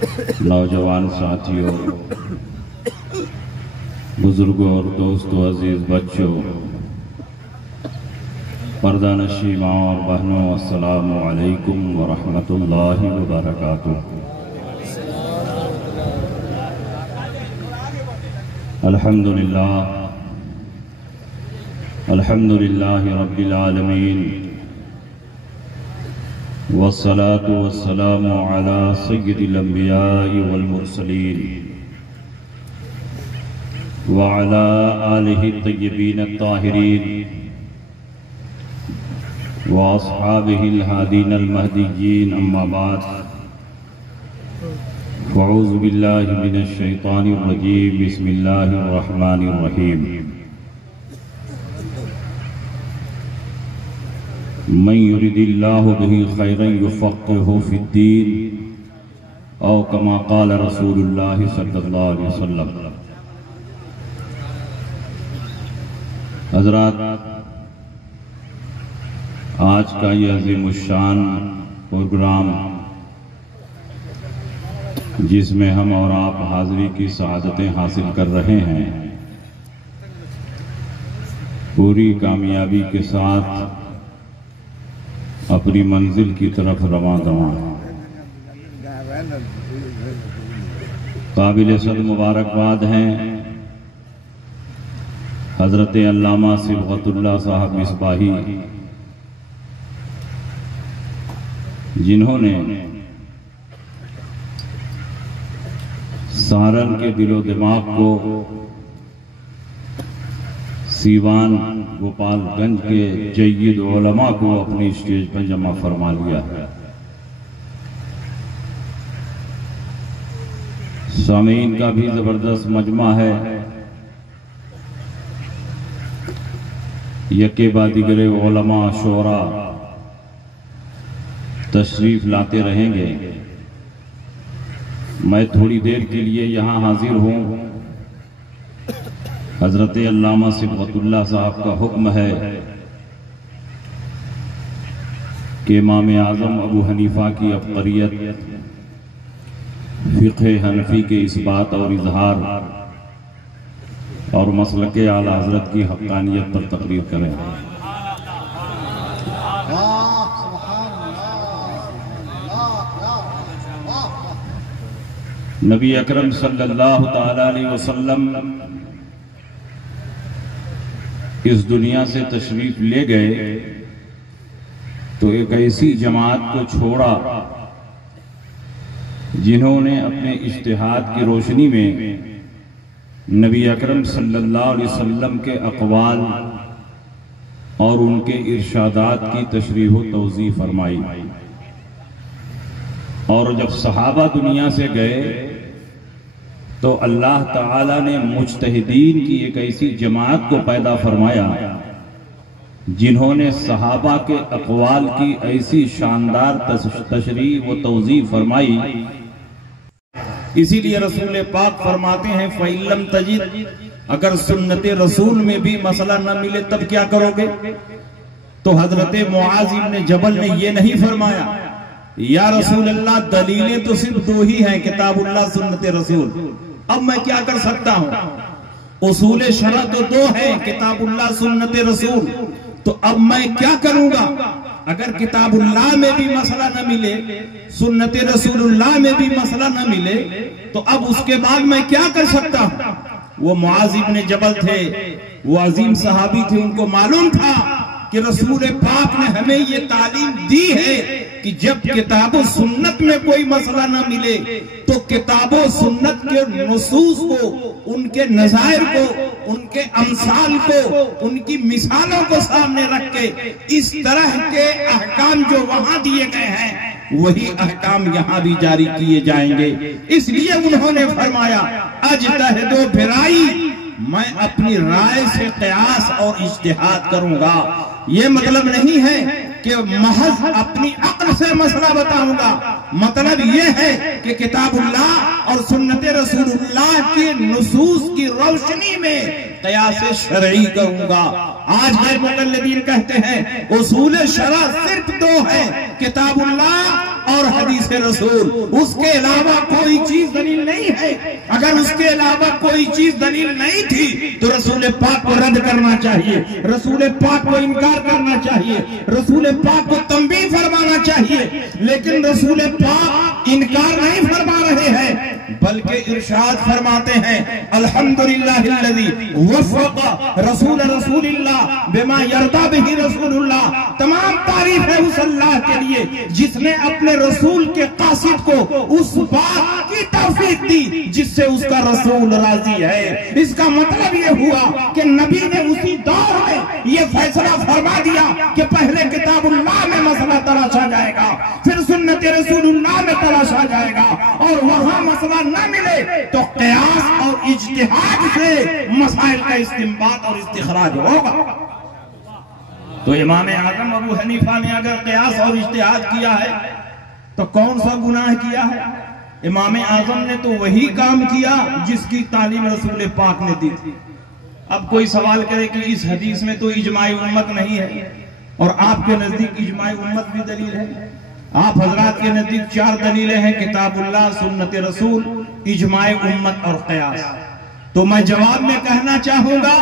नौजवान साथियों, बुजुर्गों और दोस्तों, अजीज बच्चों, पर्दानशी माँ और बहनों, अस्सलामु अलैकुम व रहमतुल्लाहि व बरकातुहू। अल्हम्दुलिल्लाहि रब्बिल आलमीन वस्सलातु वस्सलामु अला सय्यिदिल अंबिया'i वल मुरसलीन व अला आलिहि तय्यबीन अत्ताहिरीन व अस्हाबिहिल हादीन अल महदिय्यीन, अम्मा बाद, फ़अऊज़ु बिल्लाहि मिनश शैतानिर रजीम, बिस्मिल्लाहिर रहमानिर रहीम। मन युरिदिल्लाहु बिही खैरन युफ़क़्क़िहु फ़िद्दीन औ कमा क़ाल रसूलुल्लाहि सल्लल्लाहु अलैहि वसल्लम। हज़रात, आज का ये अज़ीमुश्शान प्रोग्राम जिसमें हम और आप हाज़िरी की सआदतें हासिल कर रहे हैं, पूरी कामयाबी के साथ अपनी मंजिल की तरफ रवां दवां। काबिल सद मुबारकबाद हैं हजरत अल्लामा सिबगतुल्लाह साहब मिसबाही, जिन्होंने सारन के दिलो दिमाग को सीवान गोपालगंज के जय्यद उलमा को अपनी स्टेज पर जमा फरमा लिया है। सामीन का भी जबरदस्त मजमा है, यके बाद दिगरे उलमा शोरा तशरीफ लाते रहेंगे। मैं थोड़ी देर के लिए यहाँ हाजिर हूँ। हजरत अल्लामा सिबगतुल्लाह साहब का हुक्म है कि इमाम आज़म अबू हनीफा की अबक़रियत, फ़िक़्ह हनफ़ी के इस्बात और इजहार और मसलके आला हज़रत की हक़ानियत पर तक़रीर करें। नबी अकरम सल्लल्लाहु ताला अलैहि वसल्लम इस दुनिया से तशरीफ ले गए तो एक ऐसी जमात को छोड़ा जिन्होंने अपने इज्तिहाद की रोशनी में नबी अकरम सल्लल्लाहु अलैहि वसल्लम के अक़वाल और उनके इरशादात की तशरीह व तौज़ीह फरमाई। और जब सहाबा दुनिया से गए तो अल्लाह ताला ने मुज्तहिदीन की एक ऐसी जमात को पैदा फरमाया जिन्होंने सहाबा के अक़वाल की ऐसी शानदार तशरीह व तौज़ीह फरमाई। इसीलिए रसूल पाक फरमाते हैं, फ़इल्लम तजिद, अगर सुन्नते रसूल में भी मसला न मिले तब क्या करोगे? तो हजरत मुआज़ इब्न जबल ने ये नहीं फरमाया, या रसूल अल्लाह, दलीलें तो सिर्फ दो ही हैं, किताबुल्लाह सुन्नते रसूल, अब मैं क्या कर सकता हूं? उसूल शरअ तो दो हैं, किताबुल्लाह सुन्नते रसूल, तो अब मैं क्या करूंगा? अगर किताबुल्लाह में भी मसला न मिले, सुन्नते रसूलुल्लाह में भी मसला न मिले, तो अब उसके बाद मैं क्या कर सकता हूं? वो मुआज़ इब्न जबल थे, वो अजीम सहाबी थे, उनको मालूम था कि रसूल पाक ने हमें ये तालीम दी है कि जब किताबो सुन्नत में कोई मसला ना मिले तो किताबो सुन्नत के नुसूस को, उनके नज़ायर को, उनके अमसाल को, उनकी मिसालों को सामने रख के इस तरह के अहकाम जो वहां दिए गए हैं वही अहकाम यहाँ भी जारी किए जाएंगे। इसलिए उन्होंने फरमाया, अजतहिदो बिराई, मैं अपनी राय से क़यास और इज्तिहाद करूंगा। ये मतलब नहीं है कि महज अपनी अक्ल से मसला बताऊंगा, मतलब ये है कि किताबुल्लाह और सुन्नते रसूलुल्लाह की नुसूस की रोशनी में क़यास शरई करूंगा। आज के मुक़ल्लिदीन कहते हैं उसूल शरअ सिर्फ दो है, किताबुल्लाह और हदीस हदीस रसूल, उसके अलावा कोई चीज दलील नहीं है। अगर उसके अलावा कोई चीज दलील नहीं थी तो रसूल पाक को रद्द करना चाहिए, रसूल पाक को इनकार करना चाहिए, रसूल पाक को तंबीह फरमाना चाहिए। लेकिन रसूल पाक इनकार नहीं फरमा रहे हैं, बल्कि इरशाद फरमाते हैं अल्हम्दुलिल्लाहिल्लज़ी वफ़क़ रसूल रसूलिल्लाह बिमा यरदा बिही रसूलुल्लाह। तमाम तारीफ है उस अल्लाह के लिए जिसने अपने रसूल के कासिद को उस बात की तौफीक दी जिससे उसका रसूल राजी है। इसका मतलब ये हुआ कि नबी ने उसी दौर में ये फैसला फरमा दिया कि पहले किताबुल्लाह में मसला तलाशा जाएगा, फिर सुन्नत रसूलुल्लाह में तलाशा जाएगा, और वहां मसला न मिले तो क़यास और इज्तिहाद से मसाइल का इस्तिंबात और इस्तिखराज होगा। तो इमाम आज़म अबू हनीफा ने अगर क़यास और इज्तिहाद किया है तो कौन सा गुनाह किया है? इमाम आज़म ने तो वही काम किया जिसकी तालीम रसूल पाक ने दी थी। अब कोई सवाल करे कि इस हदीस में तो इजमाई उम्मत नहीं है, और आपके नजदीक इजमाई उम्मत भी दलील है। आप हजरात के नजदीक 4 दलीलें हैं, किताबुल्लाह, सुन्नत रसूल, इजमाए उम्मत और क़यास। तो मैं जवाब में कहना चाहूंगा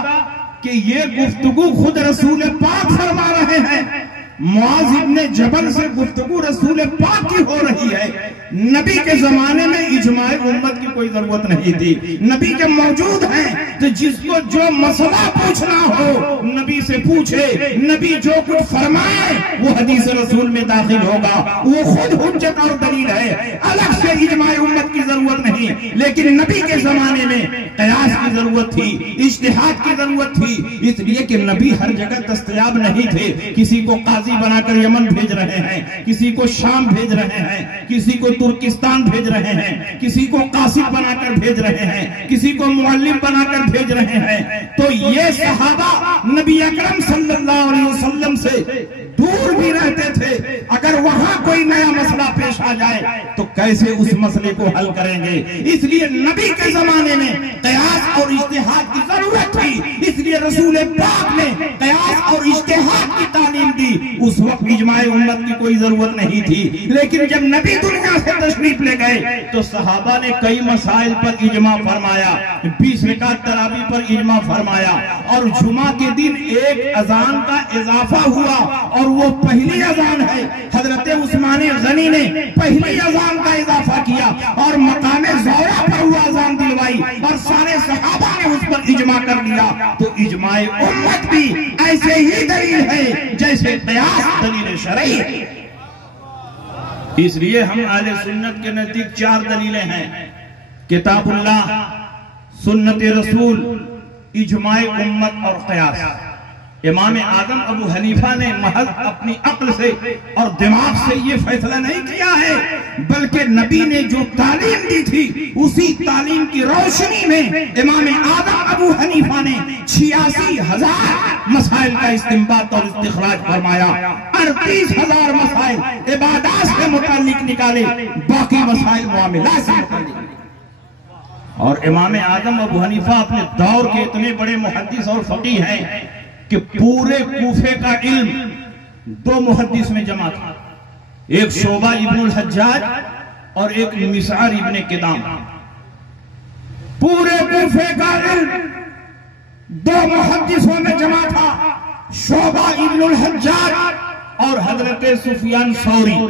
कि ये गुफ्तगू खुद रसूल पाक फरमा रहे हैं। मुआज़ इब्ने जबल से गुफ्तगू रसूल पाक की हो रही है। नबी के जमाने में इजमाए उम्मत की कोई जरूरत नहीं थी, नबी के मौजूद हैं, तो जिसको जो मसला पूछना हो नबी से पूछे, नबी जो कुछ फरमाए वो हदीस रसूल में दाखिल होगा, वो खुद हुज्जत और दलील है। अलग से इजमाए उम्मत की जरूरत नहीं। लेकिन नबी के जमाने में क़यास की जरूरत थी, इज्तिहाद की जरूरत थी, इसलिए कि नबी हर जगह दस्तयाब नहीं थे। किसी को काजी बनाकर यमन भेज रहे हैं, किसी को शाम भेज रहे हैं, किसी को तुर्किस्तान भेज रहे हैं, किसी को कासिद बनाकर भेज रहे हैं, किसी को मुअल्लिम बनाकर भेज रहे हैं। तो ये सहाबा नबी अकरम सल्लल्लाहु अलैहि वसल्लम से दूर भी रहते थे। अगर वहां कोई नया मसला पेश आ जाए तो कैसे उस मसले को हल करेंगे? इसलिए नबी के जमाने में क़यास और इज्तिहाद की जरूरत थी, इसलिए रसूल पाक ने क़यास और इज्तिहाद की तालीम दी। उस वक्त इजमाए उम्मत की कोई जरूरत नहीं थी। लेकिन जब नबी दुनिया से तशरीफ ले गए तो सहाबा ने कई मसाइल पर इजमा फरमाया, 20 रकात तरावी पर इजमा फरमाया, और जुमा के दिन एक अजान का इजाफा हुआ, और वो पहली अजान है। हजरत उस्मान गनी ने पहली अजान का इजाफा किया और मकामे ज़ौरा पर हुआ अजान दिलवाई, और सारे सहाबा ने उस पर इजमा कर लिया। तो इजमाए उम्मत भी ऐसे ही दलील है जैसे क़यास दलील शरई है। इसलिए हम आले सुन्नत के नजदीक 4 दलीलें हैं, किताबुल्लाह, सुन्नत रसूल, इजमाए उम्मत और क़यास। इमाम आज़म अबू हनीफा ने महज अपनी अक्ल से और दिमाग से ये फैसला नहीं किया है, बल्कि नबी ने जो तालीम दी थी उसी तालीम की रोशनी में इमाम आज़म अबू हनीफा ने 86,000 मसाइल का इस्तिंबात और इस्तिखराज फरमाया। 38,000 मसाइल इबादत से मुताल्लिक निकाले, बाकी मसाइल मुआमिलात से मुताल्लिक। और इमाम आज़म अबू हनीफा अपने दौर के इतने बड़े मुहद्दिस और फकीह हैं कि पूरे कूफे का इल्म 2 मुहद्दिस में जमा था, एक शोबा इब्नुल हज्जाज और एक मिसआर इब्ने किदाम। पूरे कूफे का इल्म 2 मुहद्दिसों में जमा था, शोबा इब्नुल हज्जाज और हजरत सुफियान सौरी।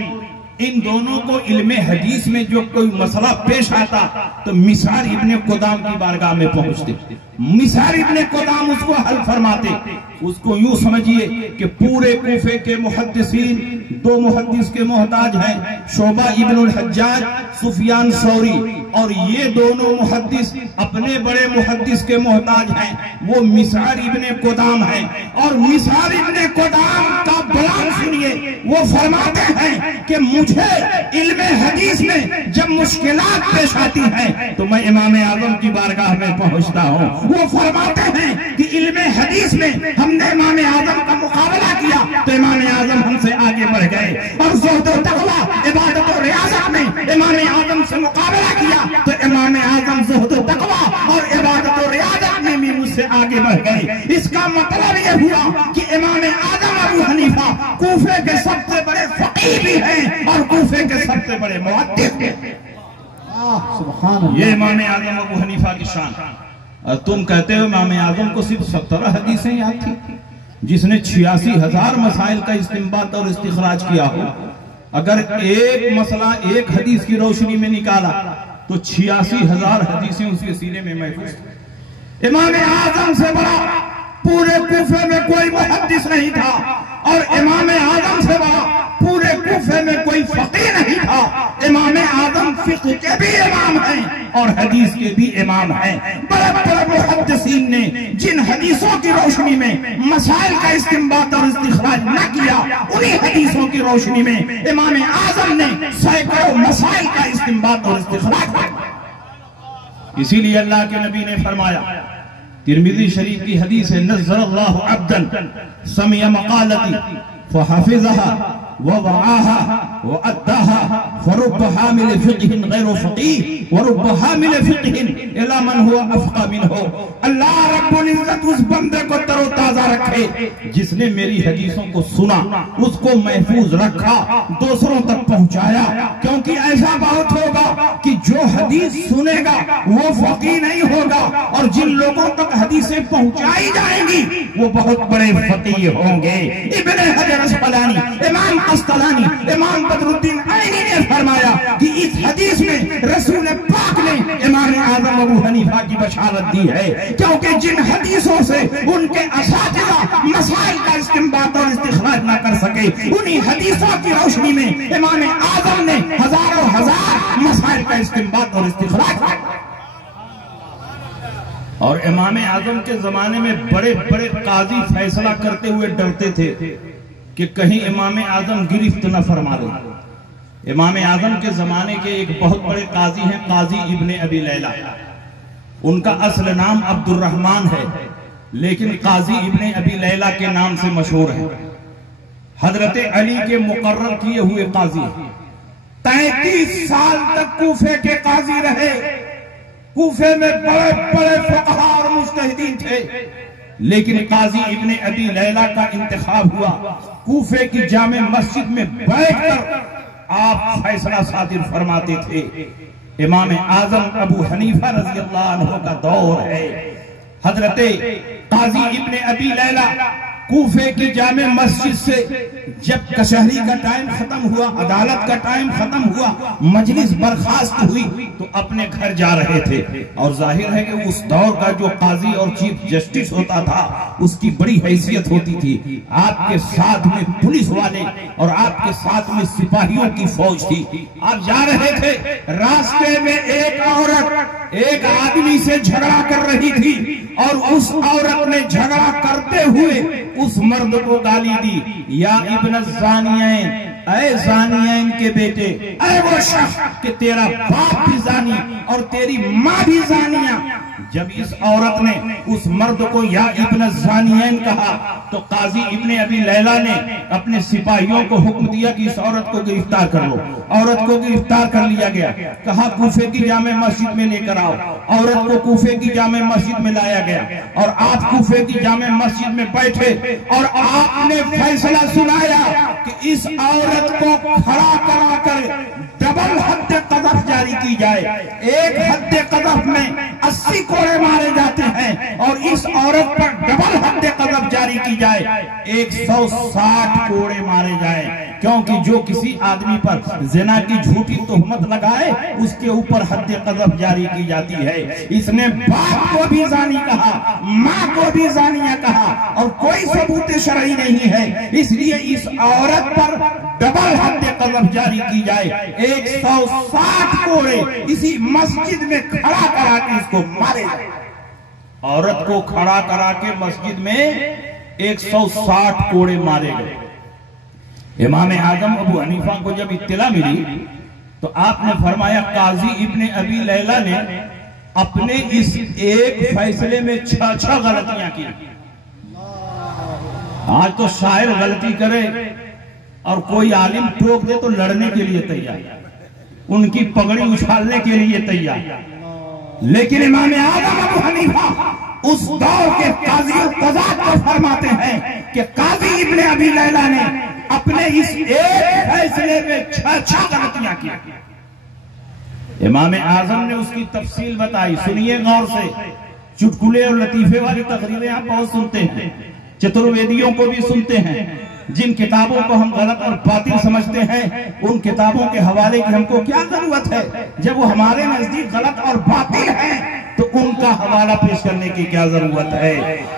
इन दोनों को इल्मे हदीस में जो कोई मसला पेश आता तो मिसआर इब्ने कुदाम की बारगाह में पहुंचते, मिसआर इब्ने कुदाम उसको हल फरमाते। उसको यूं समझिए कि पूरे कूफे के मुहद्दिसीन 2 मुहद्दिस के मोहताज हैं, शोबा इब्नुल हज्जाज, सुफियान सौरी, और ये दोनों मुहद्दिस अपने बड़े मुहद्दिस के मोहताज हैं, वो मिसआर इब्ने कुदाम हैं। और मिसआर इब्ने कुदाम का बयान सुनिए, वो फरमाते हैं कि मुझे इल्मे हदीस में जब मुश्किलात पेश आती हैं तो मैं इमाम आज़म की बारगाह में पहुंचता हूं। वो फरमाते हैं कि इल्मे हदीस में हमने इमाम आज़म का मुकाबला किया तो इमाम आज़म हमसे आगे बढ़ गए, और ज़ुहद और तक़वा, इबादत और रियाज़त में इमाम आज़म से मुकाबला किया तो इमाम आज़म ज़ुहद और तक़वा और इबादत और रियाज़त में भी मुझसे आगे बढ़ गए। इसका मतलब यह हुआ कि इमाम आज़म अबू हनीफा कूफे के सबसे बड़े फकीह भी हैं और कूफे कूफे के सबसे बड़े मुहद्दिस थे। ये इमाम आजम अबू हनीफा की शान। और तुम कहते हो इमाम आजम को सिर्फ 17 हदीसें याद थी, जिसने 86,000 मसाइल का इस्तिंबात और इस्तिखराज किया हो। अगर एक मसला एक हदीस की रोशनी में निकाला तो 86,000 हदीसें उसके सीने में महफूज। इमाम आजम से बड़ा पूरे कूफे में कोई मुहद्दिस नहीं था, और इमाम आजम से बड़ा पूरे कूफे में कोई फकीह नहीं था। इमाम आजम फिक्र के भी इमाम हैं और हदीस के भी इमाम हैं। बड़े बड़े मुहद्दिसीन ने जिन हदीसों की रोशनी में मसाइल का इस्तिंबात और इस्तिखराज न किया, उन्हीं हदीसों की रोशनी में इमाम आजम ने सैकड़ों मसाइल का इस्तिंबात और इस्तिखराज किया। इसीलिए अल्लाह के नबी ने फरमाया, तिरमिज़ी शरीफ की हदीस है, नज़्ज़रल्लाहु अब्दन समिअ मक़ालती फहफ़िज़हा व वआहा व अद्दाहा फरुब्ब हामिल फ़िक़्हिन गैर फ़क़ीह व रुब्ब हामिल फ़िक़्हिन इला मन हुवा अफ़क़ह मिन्हु। अल्लाह रब्बुल इज़्ज़त उस बंदे को तरोताज़ा रखे जिसने मेरी हदीसों को सुना, उसको महफूज रखा, दूसरों तक पहुंचाया। क्योंकि ऐसा बहुत होगा कि जो हदीस सुनेगा वो फ़क़ीह नहीं होगा, और जिन लोगों तक हदीसें पहुंचाई जाएंगी वो बहुत बड़े फ़क़ीह होंगे। इब्न हजर अस्क़लानी, इमाम अस्क़लानी, इमाम बदरुद्दीन आइनी ने फरमाया कि इस हदीस में रसूल पाक ने इमाम आज़म अबू हनीफा की बशारत दी है, क्योंकि जिन हदीसों से उनके असातिज़ा मसाइल का इस्तिंबात और इस्तिखराज न कर सके, उन्हीं हदीसों की रोशनी में इमाम आज़म ने हजारों हजार मसाइल का इस्तिंबात और इस्तिखराज किया। और इमाम आज़म के जमाने में बड़े बड़े काजी फैसला करते हुए डरते थे कि कहीं इमाम आज़म गिरफ्त न फरमा ले। इमाम आज़म के जमाने के एक बहुत बड़े काजी हैं, काजी इब्ने अबी लैला। उनका असल नाम अब्दुर्रहमान है, लेकिन काजी इब्ने अबी लैला के नाम से मशहूर है। हजरत अली के मुकर्रर किए हुए काजी, 33 साल तक कूफे के काजी रहे। कूफे में बड़े बड़े फक़हा और मुज्तहिदीन थे, लेकिन काजी इब्ने अबी लैला का इंतखाब हुआ। कूफे की जामे मस्जिद में बैठकर आप फैसला सादिर फरमाते थे। इमाम आज़म अबू हनीफा रज़ी अल्लाह अन्हु का दौर है। हजरत काजी इब्ने अबी लैला कूफे की जामे मस्जिद से जब कचहरी का टाइम खत्म हुआ, अदालत का टाइम खत्म हुआ, मजलिस बर्खास्त हुई, तो अपने घर जा रहे थे। और जाहिर है कि उस दौर का जो काजी और चीफ जस्टिस होता था, उसकी बड़ी हैसियत होती थी। आपके साथ में पुलिस वाले और आपके साथ में सिपाहियों की फौज थी। आप जा रहे थे, रास्ते में एक औरत एक आदमी से झगड़ा कर रही थी, और उस औरत ने झगड़ा करते हुए उस मर्द को गाली दी, या इब्न ज़ानियैन, ऐ ज़ानियैन के बेटे, ऐ वो शख्स कि तेरा बाप भी ज़ानी और तेरी माँ भी ज़ानिया। जब इस औरत ने उस मर्द को या इब्न ज़ानियैन कहा, तो काजी इब्ने अबी लैला ने अपने सिपाहियों को हुक्म दिया कि इस औरत को गिरफ्तार कर लो। औरत को गिरफ्तार कर लिया गया। कहा कूफे की जामे मस्जिद में लेकर आओ। औरत को कूफे की जामे मस्जिद में लाया गया, और आप कूफे की जामे मस्जिद में बैठे और आपने फैसला सुनाया कि इस औरत को खड़ा कराकर डबल हद क़ज़फ़ जारी की जाए। एक हद क़ज़फ़ में 80 कोड़े मारे जाते हैं, और इस औरत पर डबल हद क़ज़फ़ जारी की जाए, 160 कोड़े मारे जाए। क्योंकि जो किसी आदमी पर ज़िना की झूठी तोहमत लगाए, उसके ऊपर हद क़ज़फ़ जारी की जाती है। इसने बाप को भी ज़ानी कहा, माँ को भी ज़ानिया कहा, और कोई सबूत शरई नहीं है, इसलिए इस औरत पर डबल हद क़ज़फ़ जारी की जाए। 160 कोड़े इसी मस्जिद में खड़ा करा के इसको मारे जाए। औरत को खड़ा करा के मस्जिद में 160 कोड़े मारे गए। इमाम आज़म अबू हनीफा को जब इत्तला मिली, तो आपने फरमाया काजी इब्ने अबी लैला ने अपने इस एक फैसले में 6 गलतियां की। आज तो शायर गलती करे और कोई आलिम टोक दे तो लड़ने के लिए तैयार, उनकी पगड़ी उछालने के लिए तैयार। लेकिन इमाम आज़म अबू हनीफा उस दौर के काजी क़ज़ात को फरमाते हैं कि काजी इब्ने अबी लैला ने अपने इस एक फैसले में 6 गलतियां की। इमाम आजम ने उसकी तफसील बताई। सुनिए गौर से, चुटकुले और लतीफे वाली तकरीरें आप बहुत सुनते हैं, चतुर्वेदियों को भी सुनते हैं। जिन किताबों को हम गलत और बातिल समझते हैं, उन किताबों के हवाले की हमको क्या जरूरत है? जब वो हमारे नजदीक गलत और बातिल है तो उनका हवाला पेश करने की क्या जरूरत है?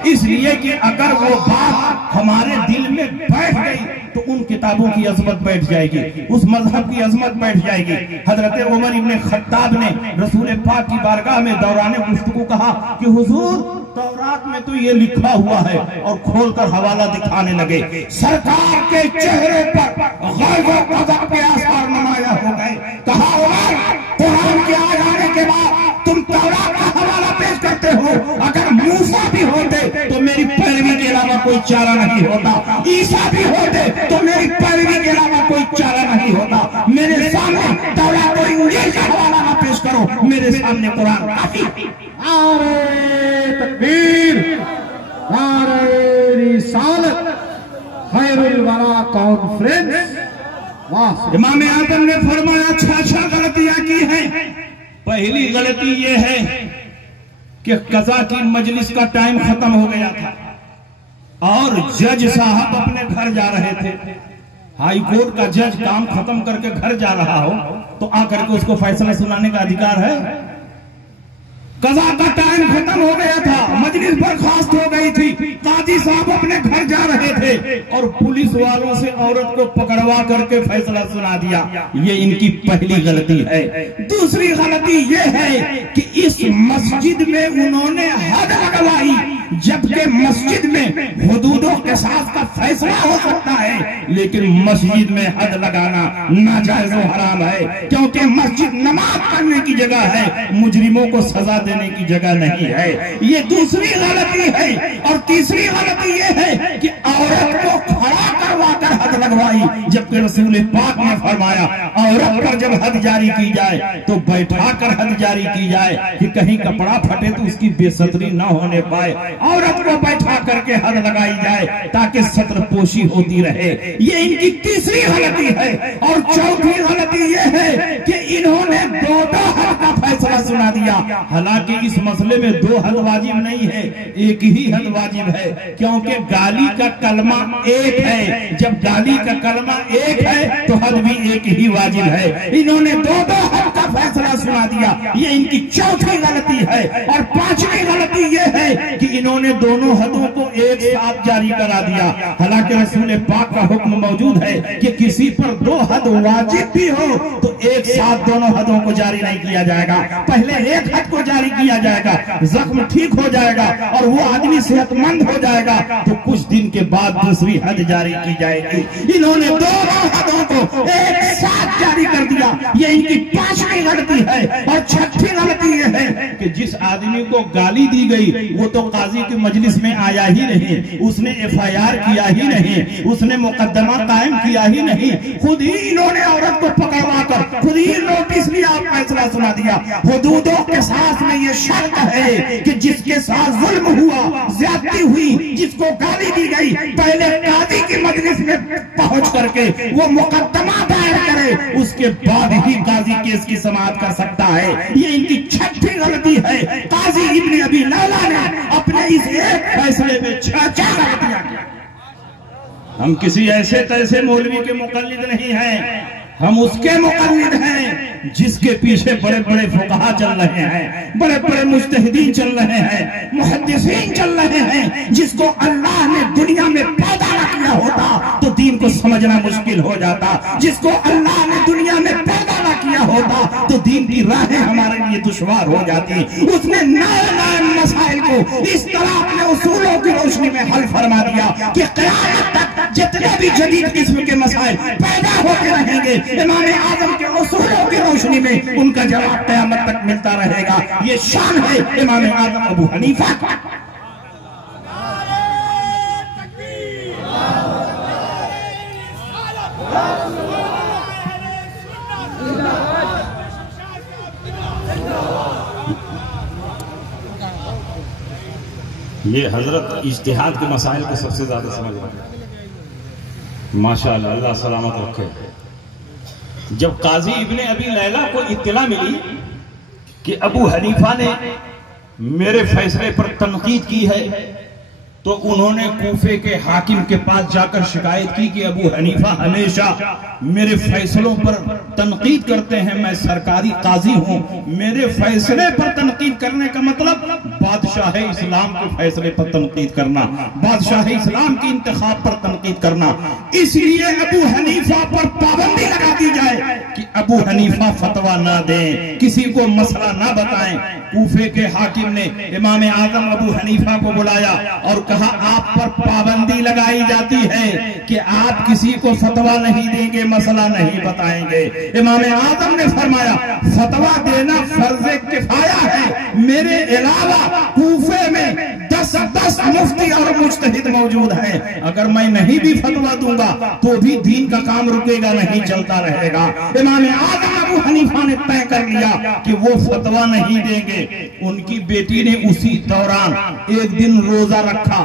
इसलिए कि अगर वो बात हमारे दिल में बैठ गई तो उन किताबों की अजमत बैठ जाएगी, उस मजहब की अजमत बैठ जाएगी। हजरत उमर इब्ने खत्ताब ने रसूल पाक की बारगाह में दौरान गुफ्तगू कहा कि हुजूर, तौरात में तो ये लिखा हुआ है, और खोलकर हवाला दिखाने लगे। सरकार के चेहरे पर गैब व क़ज़ा के आसार नुमाया हो गए। कहा, उमर, कुरान के आ जाने के बाद तुम तौरात का हवाला पेश करते हो। अगर मूसा भी होते तो मेरी पैरवी के अलावा कोई चारा नहीं होता, ईसा भी होते तो मेरी पैरवी के अलावा कोई चारा नहीं होता। मेरे सामने तौरात और इंजील का हवाला ना पेश करो, मेरे सामने कुरान काफी। नारे तकबीर, नारे रिसालत, खैरुल वरा कॉन्फ्रेंस। वाह! इमाम आजम ने फरमाया 6 गलतियां की हैं। पहली गलती यह है कि कज़ा की मजलिस का टाइम खत्म हो गया था और जज साहब अपने घर जा रहे थे। हाई कोर्ट का जज काम खत्म करके घर जा रहा हो तो आकर के उसको फैसला सुनाने का अधिकार है? कज़ा का टाइम खत्म हो गया था, मजलिस बर्खास्त हो गई थी, काजी साहब अपने घर जा रहे थे और पुलिस वालों से औरत को पकड़वा करके फैसला सुना दिया। ये इनकी पहली गलती है। दूसरी गलती ये है कि इस मस्जिद में उन्होंने हद लगवाई, जबकि मस्जिद में हुदूदों के साथ का फैसला हो सकता है, लेकिन मस्जिद में हद लगाना नाजायज और हराम है, क्योंकि मस्जिद नमाज पढ़ने की जगह है, मुजरिमों को सजा देने की जगह नहीं है। ये दूसरी गलती है। और तीसरी गलती ये है कि औरत को खड़ा करवा कर हद लगवाई, जबकि रसूल पाक ने फरमाया औरत पर जब हद जारी की जाए तो बैठा कर हद जारी की जाए कि कहीं कपड़ा फटे तो उसकी बेसतरी न होने पाए। औरत को बैठा करके हद लगाई जाए ताकि सत्र पोशी होती रहे। ये इनकी तीसरी गलती है। और चौथी गलती ये है कि इन्होंने 2 हद का फैसला सुना दिया। हालांकि इस मसले में 2 हद वाजिब नहीं है, एक ही हद वाजिब है, क्योंकि गाली का कलमा एक है। जब गाली का कलमा एक है तो हद भी एक ही वाजिब है। इन्होंने 2 हद का फैसला सुना दिया। ये इनकी चौथी गलती है। और 5वीं गलती ये है कि इन्होंने दोनों हदों को एक साथ जारी करा दिया। हालांकि रसूल पाक का हुक्म मौजूद है कि किसी पर 2 हद वाजिब भी हो तो एक साथ दोनों हदों को जारी नहीं किया जाएगा। पहले एक हद को जारी किया जाएगा, जख्म ठीक हो जाएगा और वो आदमी सेहतमंद हो जाएगा, तो कुछ दिन के बाद दूसरी हद जारी की जाएगी। इन्होंने 2 हदों को एक साथ जारी कर दिया। ये इनकी 5वीं गलती है। और 6ठी गलती ये है कि जिस आदमी को गाली दी गई वो तो काजी की मजलिस में आया ही नहीं, उसने FIR किया ही नहीं, उसने मुकदमा कायम किया ही नहीं, खुद ही इन्होंने औरत को पकड़वा कर खुद ही नोटिस लिया, फैसला सुना दिया। हुदूदों के साथ में ये शर्त है कि जिसके साथ जुल्म हुआ, ज्यादती हुई, जिसको गाली दी गई, पहले काजी की मजलिस में पहुंच करके वो मुकदमा दायर करे, उसके बाद ही काजी केस की समाअत कर सकता है। ये इनकी 6ठी गलती है। काजी इब्ने अबी लैला ने अपने इस एक फैसले में 6 गलतियां की। हम किसी ऐसे तैसे मौलवी के मुकल्लिद नहीं हैं, हम उसके मुकल्लिद हैं जिसके पीछे बड़े बड़े फुकहा चल रहे हैं, बड़े बड़े मुज्तहिदीन चल रहे हैं, मुहद्दिसीन चल रहे हैं। जिसको अल्लाह ने दुनिया में पैदा न किया होता तो दीन को समझना मुश्किल हो जाता। जिसको अल्लाह ने दुनिया में पैदा न किया होता तो दीन की राहें हमारे लिए दुश्वार हो जाती। उसने नए नए मसाइल को इस तरह अपने उसूलों की रोशनी में हल फरमा दिया कि क़यामत तक जितने भी जदीद किस्म के मसाइल पैदा होते रहेंगे, इमाम आजम के उसूलों की रोशनी में उनका जवाब क़यामत तक मिलता रहेगा। ये शान है इमाम आजम अबू हनीफा का। ये हजरत इज्तिहाद के मसाइल को सबसे ज्यादा समझ रहे हैं, माशाअल्लाह, अल्लाह सलामत रखे। जब काजी इब्ने अबी लैला को इत्तला मिली कि अबू हनीफा ने मेरे फैसले पर तनकीद की है, तो उन्होंने कूफे के हाकिम के पास जाकर शिकायत की कि अबू हनीफा हमेशा मेरे फैसलों पर तनकीद करते हैं, मैं सरकारी काजी हूं, मेरे फैसले पर तनकीद करने का मतलब बादशाह इस्लाम के फैसले पर तनकीद करना, बादशाह इस्लाम की इंतखाब पर तनकीद करना। इसलिए अबू हनीफा पर पाबंदी लगा दी जाए कि अबू हनीफा फतवा ना दें, किसी को मसला ना बताएं। कूफे के हाकिम ने इमाम आजम अबू हनीफा को बुलाया और कहा, आप पर पाबंदी लगाई जाती है कि आप किसी को फतवा नहीं देंगे, मसला नहीं बताएंगे। इमाम आजम ने फरमाया, फतवा देना फर्ज किफाया है, मेरे अलावा कूफे में 10 मुफ्ती और मुज्तहिद मौजूद है, अगर मैं नहीं भी फतवा दूंगा तो भी दीन का काम रुकेगा नहीं, चलता रहेगा। इमाम आजम अबू हनीफा ने तय कर लिया कि वो फतवा नहीं देंगे। उनकी बेटी ने उसी दौरान एक दिन रोजा रखा,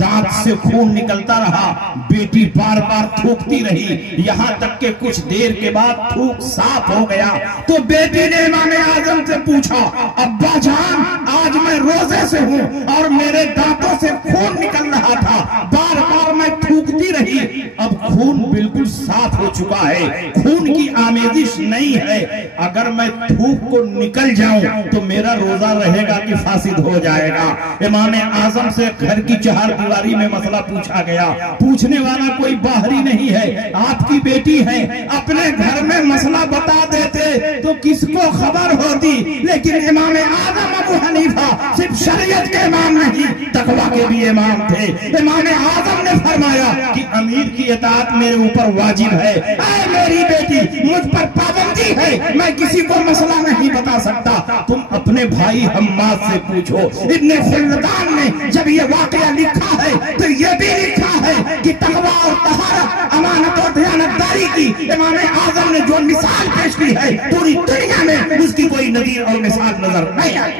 दांत से खून निकलता रहा, बेटी बार बार थूकती रही, यहां तक कि कुछ देर के बाद थूक साफ हो गया। तो बेटी ने इमाम आजम से पूछा, अब्बा जान, आज मैं रोजे से हूं और मेरे दांतों से खून निकल रहा था, बार बार मैं थूकती रही, अब खून बिल्कुल साफ हो चुका है, खून की आमेजिश नहीं है, अगर मैं थूक को निकल जाऊं तो मेरा रोजा रहेगा कि फासिद हो जाएगा। इमाम आजम से घर की चार दीवारी में मसला पूछा गया, पूछने वाला कोई बाहरी नहीं है, आपकी बेटी है, अपने घर में मसला बता देते तो किसको खबर होती। लेकिन इमाम आजम अबू हनीफा सिर्फ शरीयत के इमाम नहीं, तकवा के भी इमाम थे। इमाम आजम ने फरमाया कि अमीर की इताअत मेरे ऊपर वाजिब है, ऐ मेरी बेटी मुझ पर पाबंदी है, मैं किसी को मसला नहीं बता सकता, तुम अपने भाई हम्माद से पूछो। इब्ने खुल्दान ने जब ये वाकया लिखा है तो ये भी लिखा है कि तकवा और तहारत, अमानत और दयानतदारी की इमाम आजम ने जो मिसाल पेश की है, पूरी दुनिया में उसकी कोई नजीर और मिसाल नजर नहीं आई।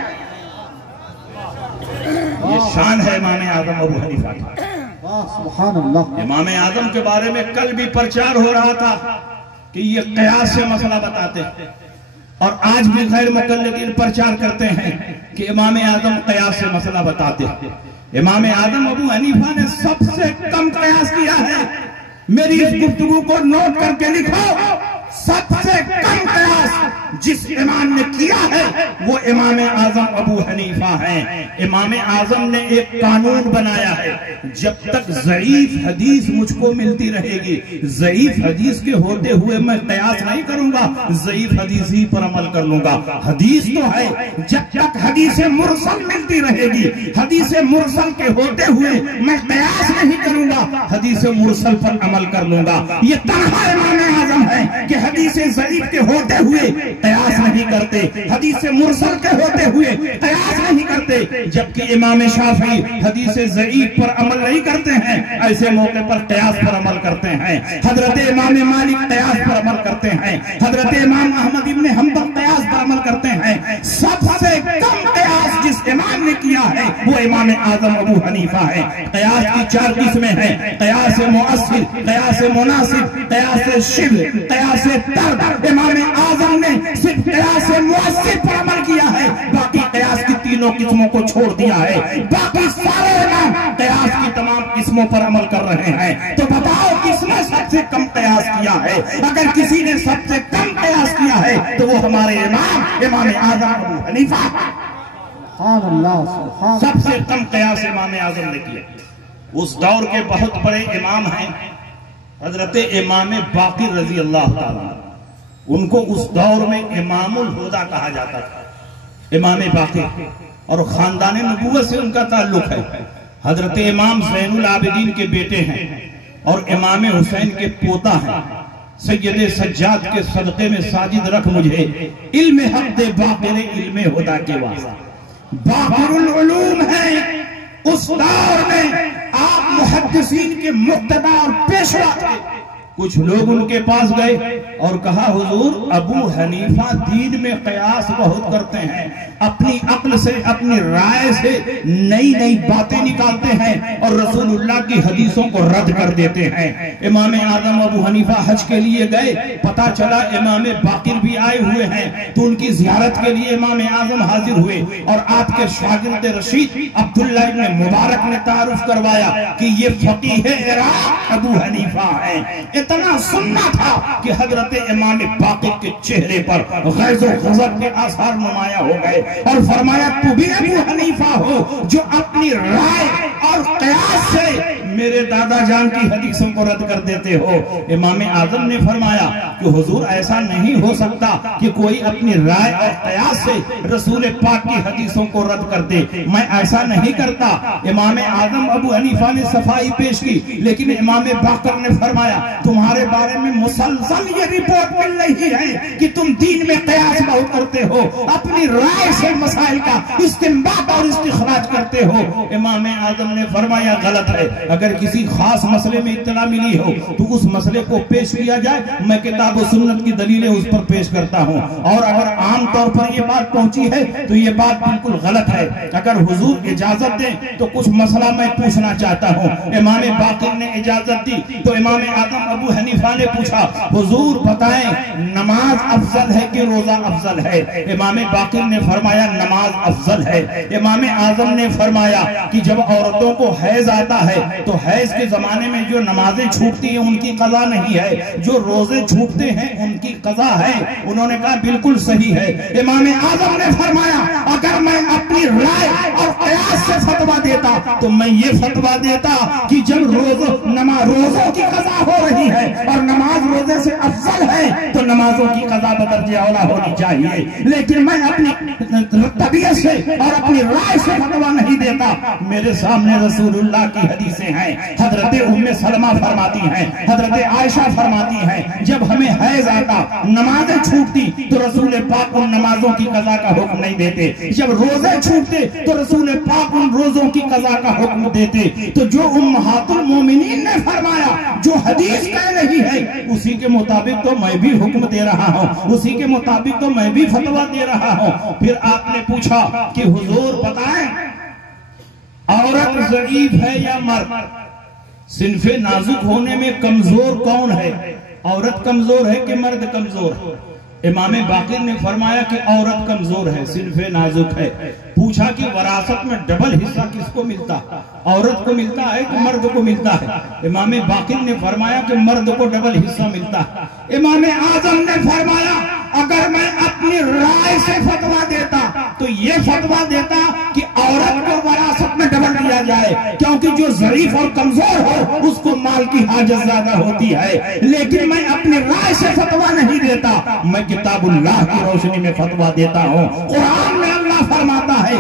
ये शान है इमाम आजम अबू हनीफा की। सुभान अल्लाह। इमाम आजम के बारे में कल भी प्रचार हो रहा था कि ये कयास से मसला बताते हैं, और आज भी गैर मुकल्लिदीन प्रचार करते हैं कि इमाम आजम कयास से मसला बताते हैं। इमाम आजम अबू हनीफा ने सबसे कम कयास किया है। मेरी इस गुफ्तगू को नोट करके लिखो, सबसे कम कयास जिस इमाम ने किया है वो इमाम आजम अबू हनीफा हैं। इमाम आजम ने एक कानून बनाया है, जब तक ज़ईफ हदीस मुझको मिलती रहेगी, ज़ईफ हदीस के होते हुए मैं कयास नहीं करूंगा, ज़ईफ हदीस ही पर अमल कर लूंगा। हदीस तो है, जब तक हदीस मुरसल मिलती रहेगी, हदीस मुरसल के होते हुए मैं कयास नहीं करूंगा, हदीस मुरसल पर अमल कर लूंगा। ये तनहा इमाम आजम है कि हदीस ज़ईफ के होते हुए कयास नहीं करते, हदीस मुरसल के होते हुए कयास नहीं करते, जबकि इमाम शाफी हदीस ज़ईफ पर अमल नहीं करते हैं, ऐसे मौके पर कयास पर अमल करते हैं। हजरत इमाम मालिक कयास पर अमल करते हैं, हजरत इमाम अहमद इब्ने हंबल कयास पर अमल करते हैं। सबसे कम कयास जिस इमाम ने किया है वो इमाम आजम अबू हनीफा है। कयास की 4 किस्में हैं, कयास मुअस्सिर, कयास मुनासिब, कयास शिब्ह, कयास तर्द। इमाम आजम ने सिर्फ कयास मुअस्सिर पर अमल किया है, बाकी कयास की तीनों किस्मों को छोड़ दिया है। बाकी सारे इमाम कयास की तमाम किस्मों पर अमल कर रहे हैं। तो बताओ किसने सबसे कम कयास किया है? अगर किसी ने सबसे कम कयास किया है तो वो हमारे इमाम आजम अबू हनीफा। सबसे कम कयास इमाम आजम ने किया। उस दौर के बहुत बड़े इमाम हैं हजरत इमाम बाक़िर रजी अल्लाह ताला, उनको उस दौर में इमामुल हुदा कहा जाता था। इमाम बाक़िर और खानदान नबूवत से उनका ताल्लुक है। हजरत इमाम ज़ैनुल आबिदीन के बेटे हैं और इमाम हुसैन के पोता हैं। सैयद सज्जाद के सदक़े में साजिद रख मुझे, इल्म हक़ दे बाक़िर इल्म हुदा के वास्ते। बाक़िरुल उलूम है। उस दौर में आप मुहद्दिसीन के मुक्तदा और पेशवा थे। कुछ लोग उनके पास गए और कहा, हुजूर अबू हनीफा दीन में कयास बहुत करते हैं, अपनी अक्ल से अपनी राय से नई नई बातें निकालते हैं और रसूलुल्लाह की हदीसों को रद्द कर देते हैं। इमाम आजम अबू हनीफा हज के लिए गए, पता चला इमाम बाकिर भी आए हुए हैं, तो उनकी जियारत के लिए इमाम आजम हाजिर हुए और आपके शागिर्द रशीद अब्दुल्ला इब्न मुबारक ने तारुफ करवाया कि ये फकीह इराक अबू हनीफा है। इतना सुनना था कि हजरत इमाम बाकिर के चेहरे पर गैज़ो गज़ब के आसार नुमाया हो गए और फरमाया, तू भी अबू हनीफा हो जो अपनी राय और कयास से मेरे दादा जान की हदीसों को रद्द कर देते हो। इमाम आजम ने फरमाया कि हुजूर ऐसा नहीं हो सकता कि कोई अपनी राय और कयास से रसूल पाक की हदीसों को रद्द कर दे, मैं ऐसा नहीं करता। इमाम आजम अबू हनीफा ने सफाई पेश की, लेकिन इमाम बाकर ने फरमाया, तुम्हारे बारे में मुसलसल ये रिपोर्ट मिल रही है कि तुम दीन में कयास बहुत करते हो, अपनी राय से मसाइल का इस्तिंबात और इस्तिखराज करते हो। इमाम आजम ने फरमाया, गलत है। अगर किसी खास मसले में इत्तला मिली हो तो उस मसले को पेश किया जाए, मैं किताब और सुन्नत की दलीलें उस पर पेश करता हूँ। और अगर आम तौर पर यह बात पहुंची है तो यह बात बिल्कुल गलत है। अगर हुजूर इजाजत दें तो कुछ मसला मैं पूछना चाहता हूँ। इमाम बाकिर ने इजाजत दी तो इमाम आजम अबू हनीफा ने पूछा, हुजूर बताएं नमाज अफजल है कि रोजा अफजल है? इमाम बाकिर ने फरमाया, नमाज अफजल है। इमाम आजम ने फरमाया कि जब औरतों को हैज आता है तो हैज के जमाने में जो नमाजें छूटती हैं उनकी कज़ा नहीं है, जो रोजे छूटते हैं उनकी कज़ा है। उन्होंने कहा बिल्कुल सही है। इमाम आजम ने फरमाया, अगर मैं अपनी राय और कयास से फतवा देता तो मैं ये फतवा देता कि जब रोजों की कज़ा हो रही है और नमाज रोजे से अफजल है तो नमाजों की कज़ा बदर्जे औला होनी चाहिए। लेकिन मैं अपनी तबीयत से और अपनी राय से फतवा नहीं देता। मेरे सामने रसूलुल्लाह की हदीसें हैं। हजरत उम्मे सलमा फरमाती हैं, हजरत आयशा फरमाती हैं, जब हमें हैज आता, नमाजें छूटती तो रसूल पाक उन नमाजों की कज़ा का हुक्म नहीं देते। जब रोजे छूटते तो रसूल पाक उन रोजों की कज़ा का हुक्म देते। तो जो उम्महातुल मोमिनीन ने फरमाया, जो हदीस कह रही है, उसी के मुताबिक तो मैं भी हुक्म दे रहा हूँ, उसी के मुताबिक तो मैं भी फतवा दे रहा हूँ। फिर आपने पूछा कि हुजूर बताएं, औरत ज़ईफ है या मर्द? सिनफे नाजुक होने में कमजोर कौन है? औरत कमजोर है कि मर्द कमजोर? इमाम बाकिर ने फरमाया कि औरत कमजोर है, सिनफे नाजुक है। पूछा कि वरासत में डबल हिस्सा किसको मिलता, औरत को मिलता है कि मर्द को मिलता है? इमाम बाकिर ने फरमाया कि मर्द को डबल हिस्सा मिलता है। इमाम आजम ने फरमाया, अगर मैं अपनी राय से फतवा देता तो ये फतवा देता कि औरत को वरासत में डबल दिया जाए, क्योंकि जो ज़रीफ और कमजोर हो उसको माल की हाजत ज्यादा होती है। लेकिन मैं अपनी राय से फतवा नहीं देता, मैं किताबुल्लाह की रोशनी में फतवा देता हूँ। कुरान में अल्लाह फरमाता है,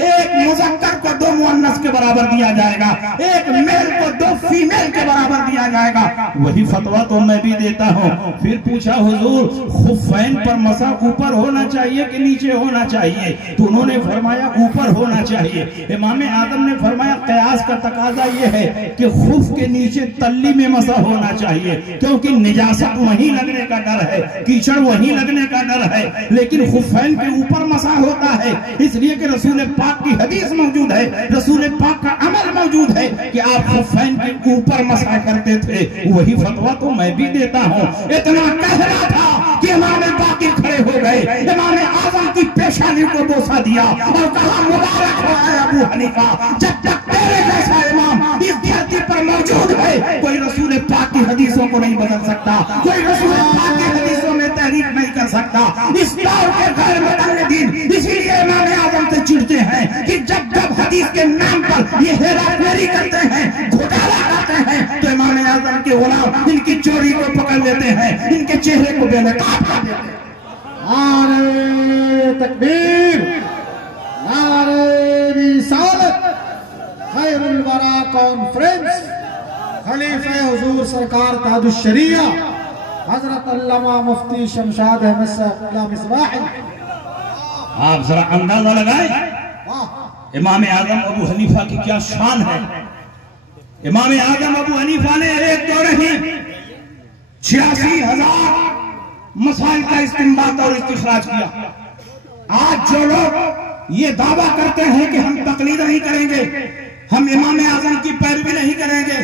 एक मुज़क्कर को 2 मुअन्नस के बराबर दिया जाएगा, एक मेल को 2 फीमेल के बराबर दिया जाएगा। वही फतवा तो मैं भी देता हूँ। फिर पूछा, हुजूर खुफ़ैन पर मसा ऊपर होना चाहिए कि नीचे होना चाहिए? तो उन्होंने फरमाया ऊपर होना चाहिए। इमाम आदम ने फरमाया, कयास का तकाजा यह है कि खुफ के नीचे तल्ली में मसा होना चाहिए, क्योंकि निजासत वहीं लगने का डर है, कीचड़ वहीं लगने का डर है। लेकिन खुफ़ैन के ऊपर मसा होता है, इसलिए कि रसूल पाक की हदीस मौजूद है, रसूल पाक का अमल मौजूद है कि आप खुफ़ैन के ऊपर मसा करते थे। वही फतवा तो मैं भी देता हूँ। इतना कह रहा था कि इमाम बाकिर खड़े हो गए, इमाम आजम की पेशानी को बोसा दिया और कहा, मुबारक हो अबू हनीफा, जब तक तेरे जैसा इमाम इस धरती पर मौजूद है, कोई रसूल पाक की हदीसों को नहीं बदल सकता, कोई रसूल पाक की हदीसों में तहरीफ नहीं कर सकता। इस दौर के गैर मुतल्लिदीन इसीलिए इमाम आजम से चिढ़ते हैं कि जब जब हदीस के नाम पर ये हेराफेरी करते हैं, घोटाला करते हैं, तो इमाम आजम के गुलाम इनकी चोरी को पकड़ लेते हैं, इनके चेहरे को बेनकाब कर देते हैं। नारे तकबीर, नारे रिसालत, खैरुल वरा कॉन्फ्रेंस, खलीफा हुजूर सरकार ताजुश शरिया हजरत अल्लामा मुफ्ती शमशाद अहमद साहब मिसबाह। आप जरा अंदाजा लगाएं इमाम आजम अबू हनीफा की क्या शान है। इमाम आजम अबू हनीफा ने एक दो नहीं 86,000 मसाइल का इस्तिंबात और इस्तिखराज किया। आज जो लोग ये दावा करते हैं कि हम तकलीद नहीं करेंगे, हम इमाम आजम की पैरवी नहीं करेंगे,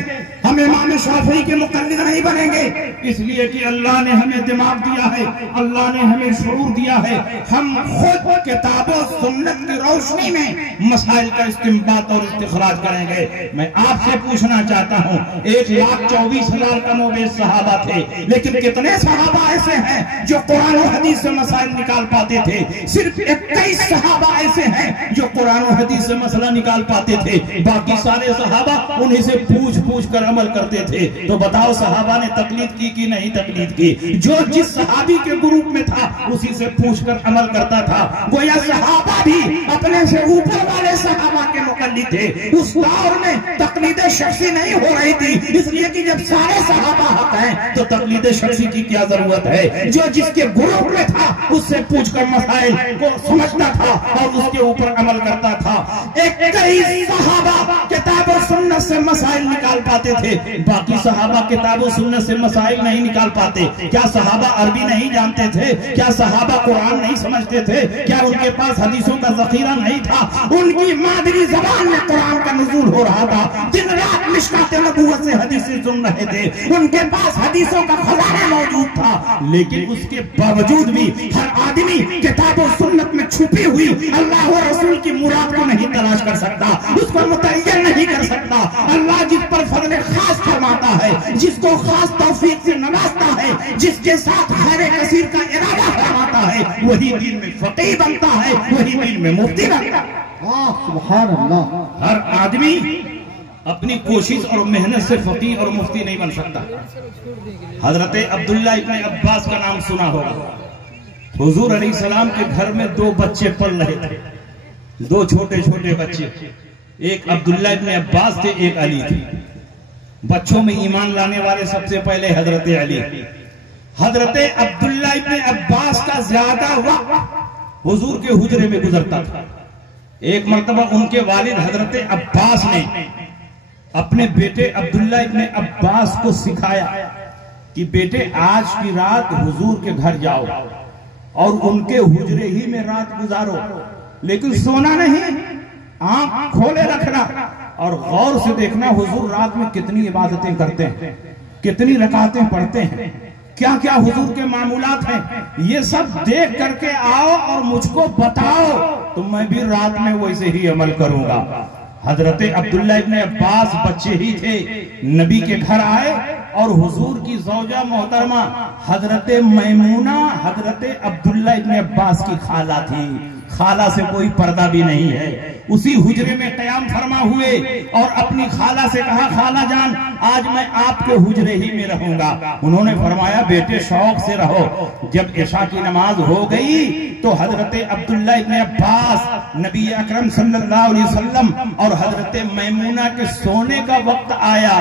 हम इमाम शाफी के मुकल्लिद नहीं बनेंगे, इसलिए कि अल्लाह ने हमें दिमाग दिया है, अल्लाह ने हमें शऊर दिया है, हम खुद किताब और सुन्नत की रोशनी में मसाइल का इस्तिंबात और इस्तिखराज करेंगे। मैं आपसे पूछना चाहता हूँ, 1,24,000 कमोबेश सहाबा थे, लेकिन कितने सहाबा ऐसे हैं जो कुरान और हदीस से मसाइल निकाल पाते थे? सिर्फ 21 सहाबा ऐसे हैं जो कुरान और हदीस से मसला निकाल पाते थे, बाकी सारे सहाबा उन्हीं से पूछ पूछ कर अमल करते थे। तो बताओ सहाबा ने तकलीद की कि नहीं तकलीद की? जो जिस सहाबी के ग्रुप में था उसी से पूछ कर अमल करता था। गोया सहाबा भी अपने से ऊपर वाले सहाबा के मुकल्लिद थे। उस दौर में तकलीद शख्सी नहीं हो रही थी, इसलिए कि जब सारे सहाबा हक हैं तो तकलीद शख्सी की क्या जरूरत है? जो जिसके ग्रुप में था उससे पूछ कर मसाइल को समझता था और उसके ऊपर अमल करता था। 21 सहाबा किताब और सुन्नत से मसाइल निकाल पाते थे, बाकी सहाबा किताब और सुन्नत से मसाइल नहीं निकाल पाते। क्या सहाबा अरबी नहीं जानते थे? क्या सहाबा कुरान नहीं समझते थे? क्या उनके पास हदीसों का जखीरा नहीं था? उनकी मादरी जबान में कुरान का नुज़ूल हो रहा था, दिन रात मिशकाते नबूवत से हदीसें सुन रहे थे, उनके पास हदीसों का खजाना मौजूद था। लेकिन उसके बावजूद भी हर आदमी किताब और सुन्नत में छुपी हुई अल्लाह और रसूल की मुराद को नहीं तलाश कर सकता, उसको मुतय्यन नहीं कर सकता। अल्लाह जिस पर फजल खास फरमाता है, जिसको खास तौफीक से नवाजता है, जिसके साथ खैर कसीर का इरादा फरमाता है, वही दीन में फकीह बनता है, वही दीन में मुफ्ती बनता है। सुभान अल्लाह। हर आदमी अपनी कोशिश और मेहनत से फकीह और मुफ्ती नहीं बन सकता। हजरत अब्दुल्ला इब्न अब्बास का नाम सुना होगा। हुजूर अलैहिस्सलाम के घर में 2 बच्चे पल रहे थे, 2 छोटे छोटे बच्चे, एक अब्दुल्ला इब्न अब्बास थे, एक अली थे। बच्चों में ईमान लाने वाले सबसे पहले हजरत अली। हजरत अब्दुल्ला इब्न अब्बास का ज्यादा वक्त हुजूर के हुजरे में गुजरता था। एक मर्तबा उनके वालिद हजरत अब्बास ने अपने बेटे अब्दुल्ला इब्न अब्बास को सिखाया कि बेटे आज की रात हुजूर के घर जाओ और उनके हुजरे ही में रात गुजारो, लेकिन सोना नहीं, आंख खोले रखना और गौर से देखना हुजूर रात में कितनी इबादतें करते हैं, कितनी रकातें पढ़ते हैं, क्या क्या हुजूर के मामूलात हैं, ये सब देख करके आओ और मुझको बताओ, तो मैं भी रात में वैसे ही अमल करूंगा। हजरत अब्दुल्ला इब्न अब्बास बच्चे ही थे, नबी के घर आए और हुजूर की ज़ौजा मोहतरमा हजरत मैमूना हजरत अब्दुल्ला इब्न अब्बास की खाला थी। खाला से कोई पर्दा भी नहीं है। उसी हुजरे में कयाम फरमा हुए और अपनी खाला से कहा, खाला जान आज मैं आपके हुजरे ही में रहूंगा। उन्होंने फरमाया बेटे शौक से रहो। जब इशा की नमाज हो गई तो हजरत अब्दुल्ला इब्न अब्बास नबी अकरम सल्लल्लाहु अलैहि वसल्लम और हजरत मैमूना के सोने का वक्त आया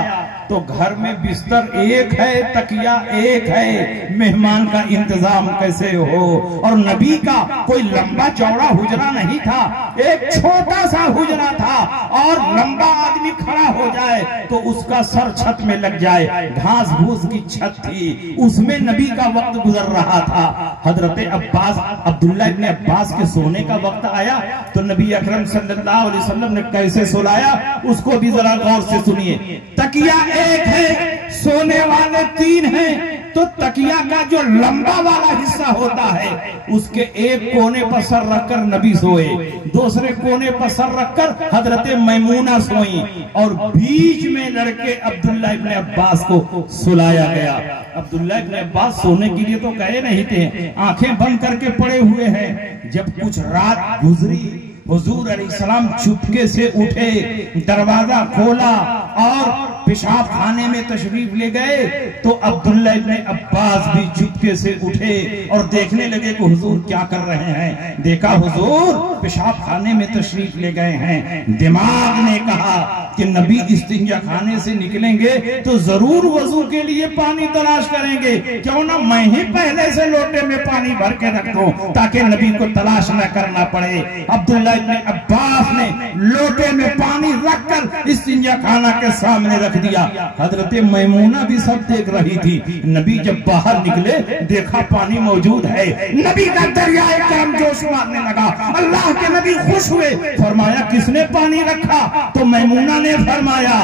तो घर में बिस्तर एक है, तकिया एक है, मेहमान का इंतजाम कैसे हो? और नबी का कोई लंबा चौड़ा हुजरा नहीं था, एक छोटा सा हुजरा था और लंबा आदमी खड़ा हो जाए तो उसका सर छत में लग जाए। घास भूस की छत थी, उसमें नबी का वक्त गुजर रहा था। हजरत अब्बास अब्दुल्ला इब्न अब्बास के सोने का वक्त आया तो नबी अकरम सल्लल्लाहु अलैहि वसल्लम ने कैसे सुलाया उसको भी जरा गौर से सुनिए। तकिया एक है, सोने वाले 3 हैं, तो तकिया का जो लंबा वाला हिस्सा होता है उसके एक कोने पर सर रखकर नबी सोए, दूसरे कोने पर सर रखकर हजरत मैमूना सोई और बीच में लड़के अब्दुल्ला इब्न अब्बास को सुलाया गया। अब्दुल्ला इब्न अब्बास सोने के लिए तो गए नहीं थे, आंखें बंद करके पड़े हुए हैं। जब कुछ रात गुजरी हुजूर अलैहिस्सलाम चुपके से उठे, दरवाजा खोला और पेशाब खाने में तशरीफ ले गए तो अब्दुल्ला इब्न अब्बास भी चुपके चुपके से उठे और देखने लगे कि हुजूर क्या कर रहे हैं। देखा हुजूर पेशाब खाने में तशरीफ ले गए हैं। दिमाग ने कहा कि नबी इस्तिंजा खाने से निकलेंगे तो जरूर वजू के लिए पानी तलाश करेंगे, क्यों ना मैं ही पहले से लोटे में पानी भर के रख दूं ताकि नबी को तलाश न करना पड़े। अब्दुल्ला इब्न अब्बास ने लोटे में पानी रखकर इस्तिंजा खाना के सामने रख दिया। हजरत मैमूना भी सब देख रही थी। नबी जब बाहर निकले देखा पानी मौजूद है। नबी का दरियाए करम जोश मारने लगा। अल्लाह के नबी खुश हुए, फरमाया किसने पानी रखा? तो मैमूना ने फरमाया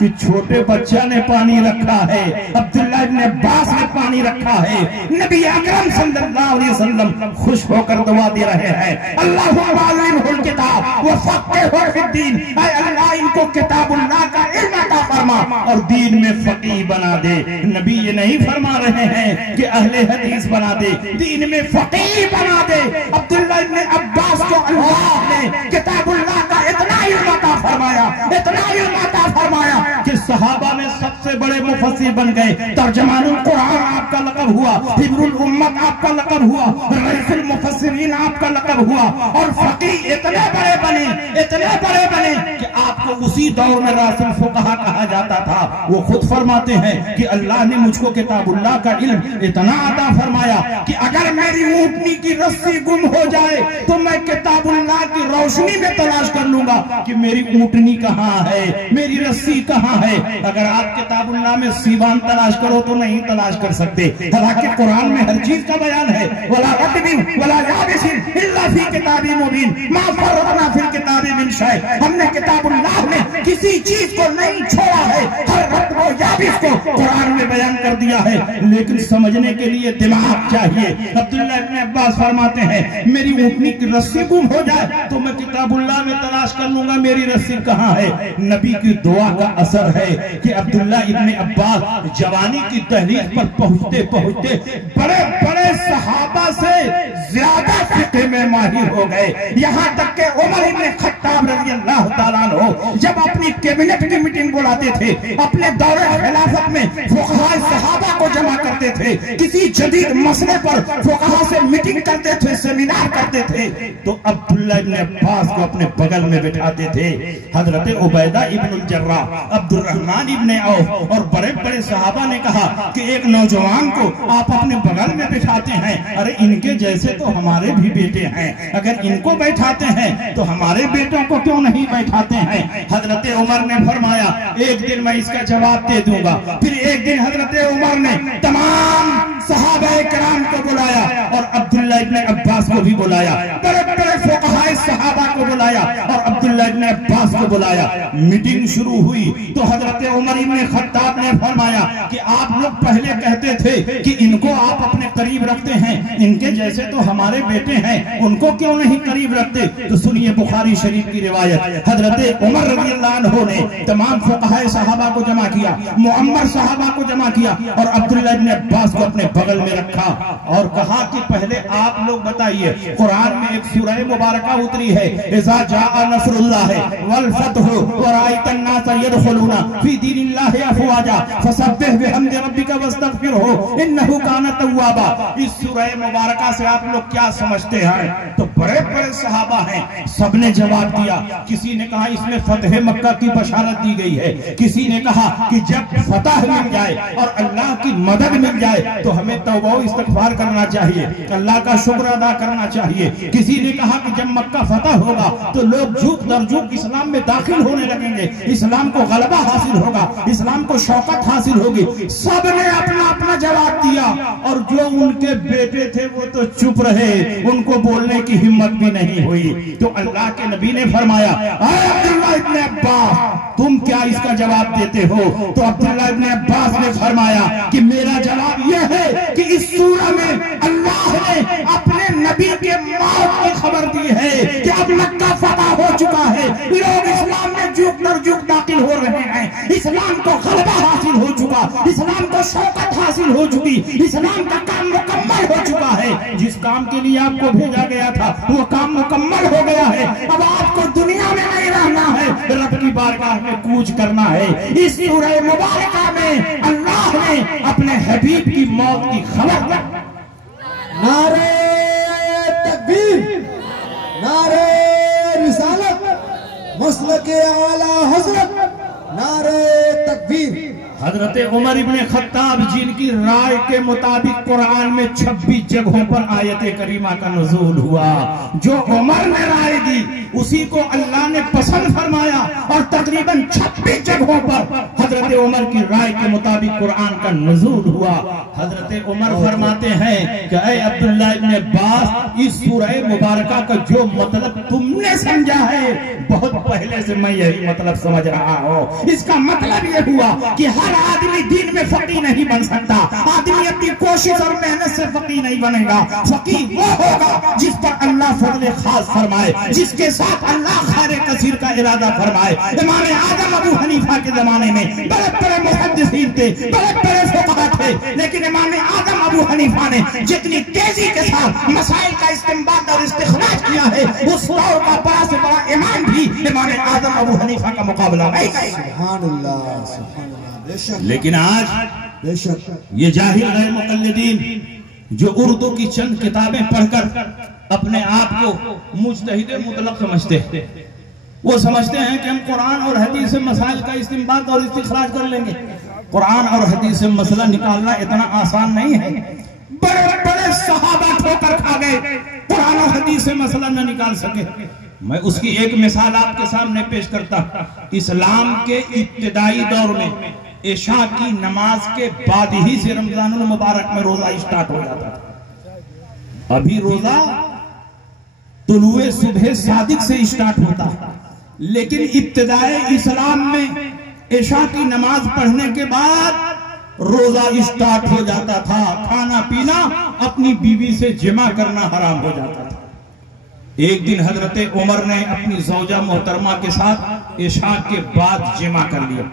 कि छोटे बच्चा ने पानी रखा है, अब्दुल्ला इब्न अब्बास ने पानी रखा है। नबी अकरम सल्लल्लाहु अलैहि वसल्लम खुश होकर दुआ दे रहे हैं, अल्लाहु अल्लिमहुल किताब व फ़क़्हिहु फ़िद्दीन, ऐ अल्लाह इनको किताबुल्लाह का इल्म अता फरमा और दीन में फकीह बना दे। नबी ये नहीं फरमा रहे हैं कि अहले हदीस बना दे, दीन में फकीह बना दे। अब्दुल्ला इब्न अब्बास को अल्लाह ने किताबुल्लाह का इतना इल्म अता फरमाया, इतना इल्म अता फरमाया कि सहाबा में सबसे बड़े मुफस्सिर बन गए। तर्जमानुल कुरान आपका लक़ब हुआ, हिब्रुल उम्मत आपका लक़ब हुआ, रईसुल मुफस्सिरीन आपका लक़ब हुआ और फकीह इतने बड़े बने, इतने बड़े बने कि आपको उसी दौर में रासिल फुक़हा कहा जाता था। वो खुद फरमाते हैं कि अल्लाह ने मुझको किताबुल्लाह का इल्म इतना अता फरमाया कि अगर मेरी ऊँटनी की रस्सी गुम हो जाए तो मैं किताबुल्लाह की रोशनी में तलाश कर लूंगा कि मेरी ऊँटनी कहाँ है, मेरी रस्सी कहाँ है। अगर आप किताबुल्लाह में सीवान तलाश करो तो नहीं तलाश कर सकते। हालांकि कुरान में हर चीज का बयान है, वला रत्बिन वला याबिसिन इल्ला फी किताबिन मुबीन मा फर्रतना फिल किताबि मिन शै। हमने किताबुल्लाह में किसी चीज को नहीं छोड़ा है, हर रत्ब व याबिस को कुरान में बयान कर दिया है, लेकिन समझने के लिए दिमाग चाहिए। अब्दुल्ला इब्न अब्बास फरमाते हैं मेरी ऊँटनी की रस्सी गुम हो जाए तो मैं किताबुल्लाह में तलाश कर लूंगा मेरी रस्सी कहाँ है। नबी की दुआ का असर है कि अब्दुल्ला इब्न अब्बास जवानी की दहलीज पर पहुंचते पहुंचते बड़े बड़े सहाबा से ज्यादा फिक़्ह में माहिर हो गए। यहाँ तक के उमर इब्न खत्ताब रज़ियल्लाहु ताला अन्हु जब अपनी कैबिनेट की मीटिंग बुलाते थे, अपने दौरे खिलाफत में फुक़हा सहाबा को जमा करते थे, किसी जदीद मसले पर फुक़हा से मीटिंग करते थे, सेमिनार करते थे, तो अब्दुल्ला इब्न अब्बास को अपने बगल में बिठाते थे। हजरत Ubaida ibnul Jarrah, Abdur Rahman ibn Auf और बड़े बड़े सहाबा ने कहा कि एक नौजवान को आप अपने बगल में बिठाते हैं, अरे इनके जैसे तो हमारे भी बेटे हैं, अगर इनको बैठाते हैं तो हमारे बेटों को क्यों नहीं बैठाते हैं। हजरत उमर ने फरमाया एक दिन मैं इसका जवाब दे दूंगा। फिर एक दिन हजरत उमर ने तमाम सहाबाए किराम को बुलाया और अब्दुल्ला इब्न अब्बास को भी बुलाया, बड़े बड़े फुक़हाए सहाबा को बुलाया और अब्दुल्ला इब्न अब्बास को बुलाया। मीटिंग शुरू हुई तो हजरत उमर इब्न खत्ताब ने फरमाया कि आप लोग पहले कहते थे कि इनको आप अपने करीब रखते हैं, इनके जैसे तो हमारे बेटे हैं, उनको क्यों नहीं करीब रखते। तो सुनिए बुखारी शरीफ की रिवायत, हजरत उमर रज़ियल्लाहु अन्हु ने तमाम फुक़हाए सहाबा को जमा किया, मुअम्मर सहाबा को जमा किया और अब्दुल्ला इब्न अब्बास को अपने बगल में रखा और कहा कि पहले आप लोग बताइए, कुरान में एक सूरह मुबारका उतरी है, इज़ा जाअ नस्रुल्लाह वल फतहु व राअयतन नास यदखुलूना फी दीनिल्लाहि अफ़वाजा फसब्बिह बिहम्दि रब्बिका वस्तगफिरहु इन्नहु काना तव्वाबा। इस सूरह मुबारका से आप लोग क्या समझते हैं? तो बड़े बड़े सहाबा हैं, सबने जवाब दिया। किसी ने कहा इसमें फतह मक्का की बशारत दी गई है, किसी ने कहा कि जब फतह मिल जाए और अल्लाह की मदद मिल जाए तो हमें तौबा व इस्तिग़फ़ार करना चाहिए, अल्लाह का शुक्र अदा करना चाहिए। किसी ने कहा कि जब मक्का फतह होगा तो लोग झुक दर झुक इस्लाम में दाखिल होने लगेंगे, इस्लाम को गलबा हासिल होगा, इस्लाम को शौकत हासिल होगी। सबने अपना अपना जवाब दिया और जो उनके बेटे थे वो तो चुप रहे, उनको बोलने की हिम्मत भी नहीं हुई। तो अल्लाह के नबी ने फरमाया अब्दुल्ला इब्न अब्बास तुम क्या इसका जवाब देते हो? तो अब्दुल्ला इब्न अब्बास ने फरमाया कि मेरा जवाब यह है कि इस सूरह में अल्लाह ने अपने नबी के मौत की खबर दी है कि अब मक्का फतह हो चुका है, लोग इस्लाम में जुग दर जुग दाखिल हो रहे हैं, इस्लाम को गलबा हासिल हो चुका, इस्लाम को शौकत हासिल हो चुकी, इस्लाम का काम मुकम्मल हो चुका है। जिस काम के लिए आपको भेजा गया था वो काम मुकम्मल हो गया है। अब आपको दुनिया में नहीं रहना है, रब की बारगाह में कूच करना है। इस सूरह मुबारका में अल्लाह ने अपने हबीब की मौत की खबर के आला हजरत नारे तकबीर। हजरत उमर इब्ने खत्ताब जिनकी राय के मुताबिक कुरान में 26 जगहों पर आयत करीमा का नुज़ूल हुआ, जो उमर ने राय दी उसी को अल्लाह ने पसंद फरमाया और तकरीबन 26 जगहों पर हजरत उमर की राय के मुताबिक कुरान का नुज़ूल हुआ। हजरत उमर फरमाते हैं कि ऐ अब्दुल्लाह इब्ने अब्बास, इस सूरह मुबारका का जो मतलब तुमने समझा है बहुत पहले से मैं यही मतलब समझ रहा हूँ। इसका मतलब ये हुआ कि हर आदमी दीन में फकीह नहीं बन सकता। आदमी अपनी कोशिश और मेहनत से फकीह नहीं बनेगा। फकीह वो होगा जिस पर अल्लाह फज़ल खास फरमाए, जिसके साथ अल्लाह खैर कसीर का इरादा फरमाए। इमाम आदम अबू हनीफा के जमाने में बड़े बड़े मुहद्दिसीन थे, बड़े बड़े फुक़हा थे, लेकिन इमाम आदम अबू हनीफा ने जितनी तेजी के साथ मसाइल का इस्तिंबात और इस्तिखराज किया है, उस दौर का बड़ा से बड़ा इमाम भी इमाम आदम अबू हनीफा का मुकाबला नहीं करेगा। सुभान अल्लाह। लेकिन आज बेशक ये जाहिल गैर मुक़ल्लिदीन जो उर्दू की चंद किताबें पढ़कर अपने आप को मुज्तहिद मुतलक समझते हैं, वो समझते हैं कि हम कुरान और हदीस से मसाइल का इस्तिंबात और इस्तिखराज कर लेंगे। कुरान और हदीस से मसला निकालना इतना आसान नहीं है। बड़े बड़े सहाबा ठोकर खा गए, कुरान और हदीस से मसला न निकाल सके। मैं उसकी एक मिसाल आपके सामने पेश करता। इस्लाम के इब्तिदाई दौर में इशा की नमाज के बाद ही से रमजानुल मुबारक में रोजा स्टार्ट हो जाता था। अभी रोजा तुलुए सुबह सादिक से स्टार्ट होता है, लेकिन इब्तिदाए इस्लाम में इशा की नमाज पढ़ने के बाद रोजा स्टार्ट हो जाता था। खाना पीना, अपनी बीवी से जिमा करना हराम हो जाता था। एक दिन हजरत उमर ने अपनी ज़ौजा मोहतरमा के साथ इशा के बाद जिमा कर लिया।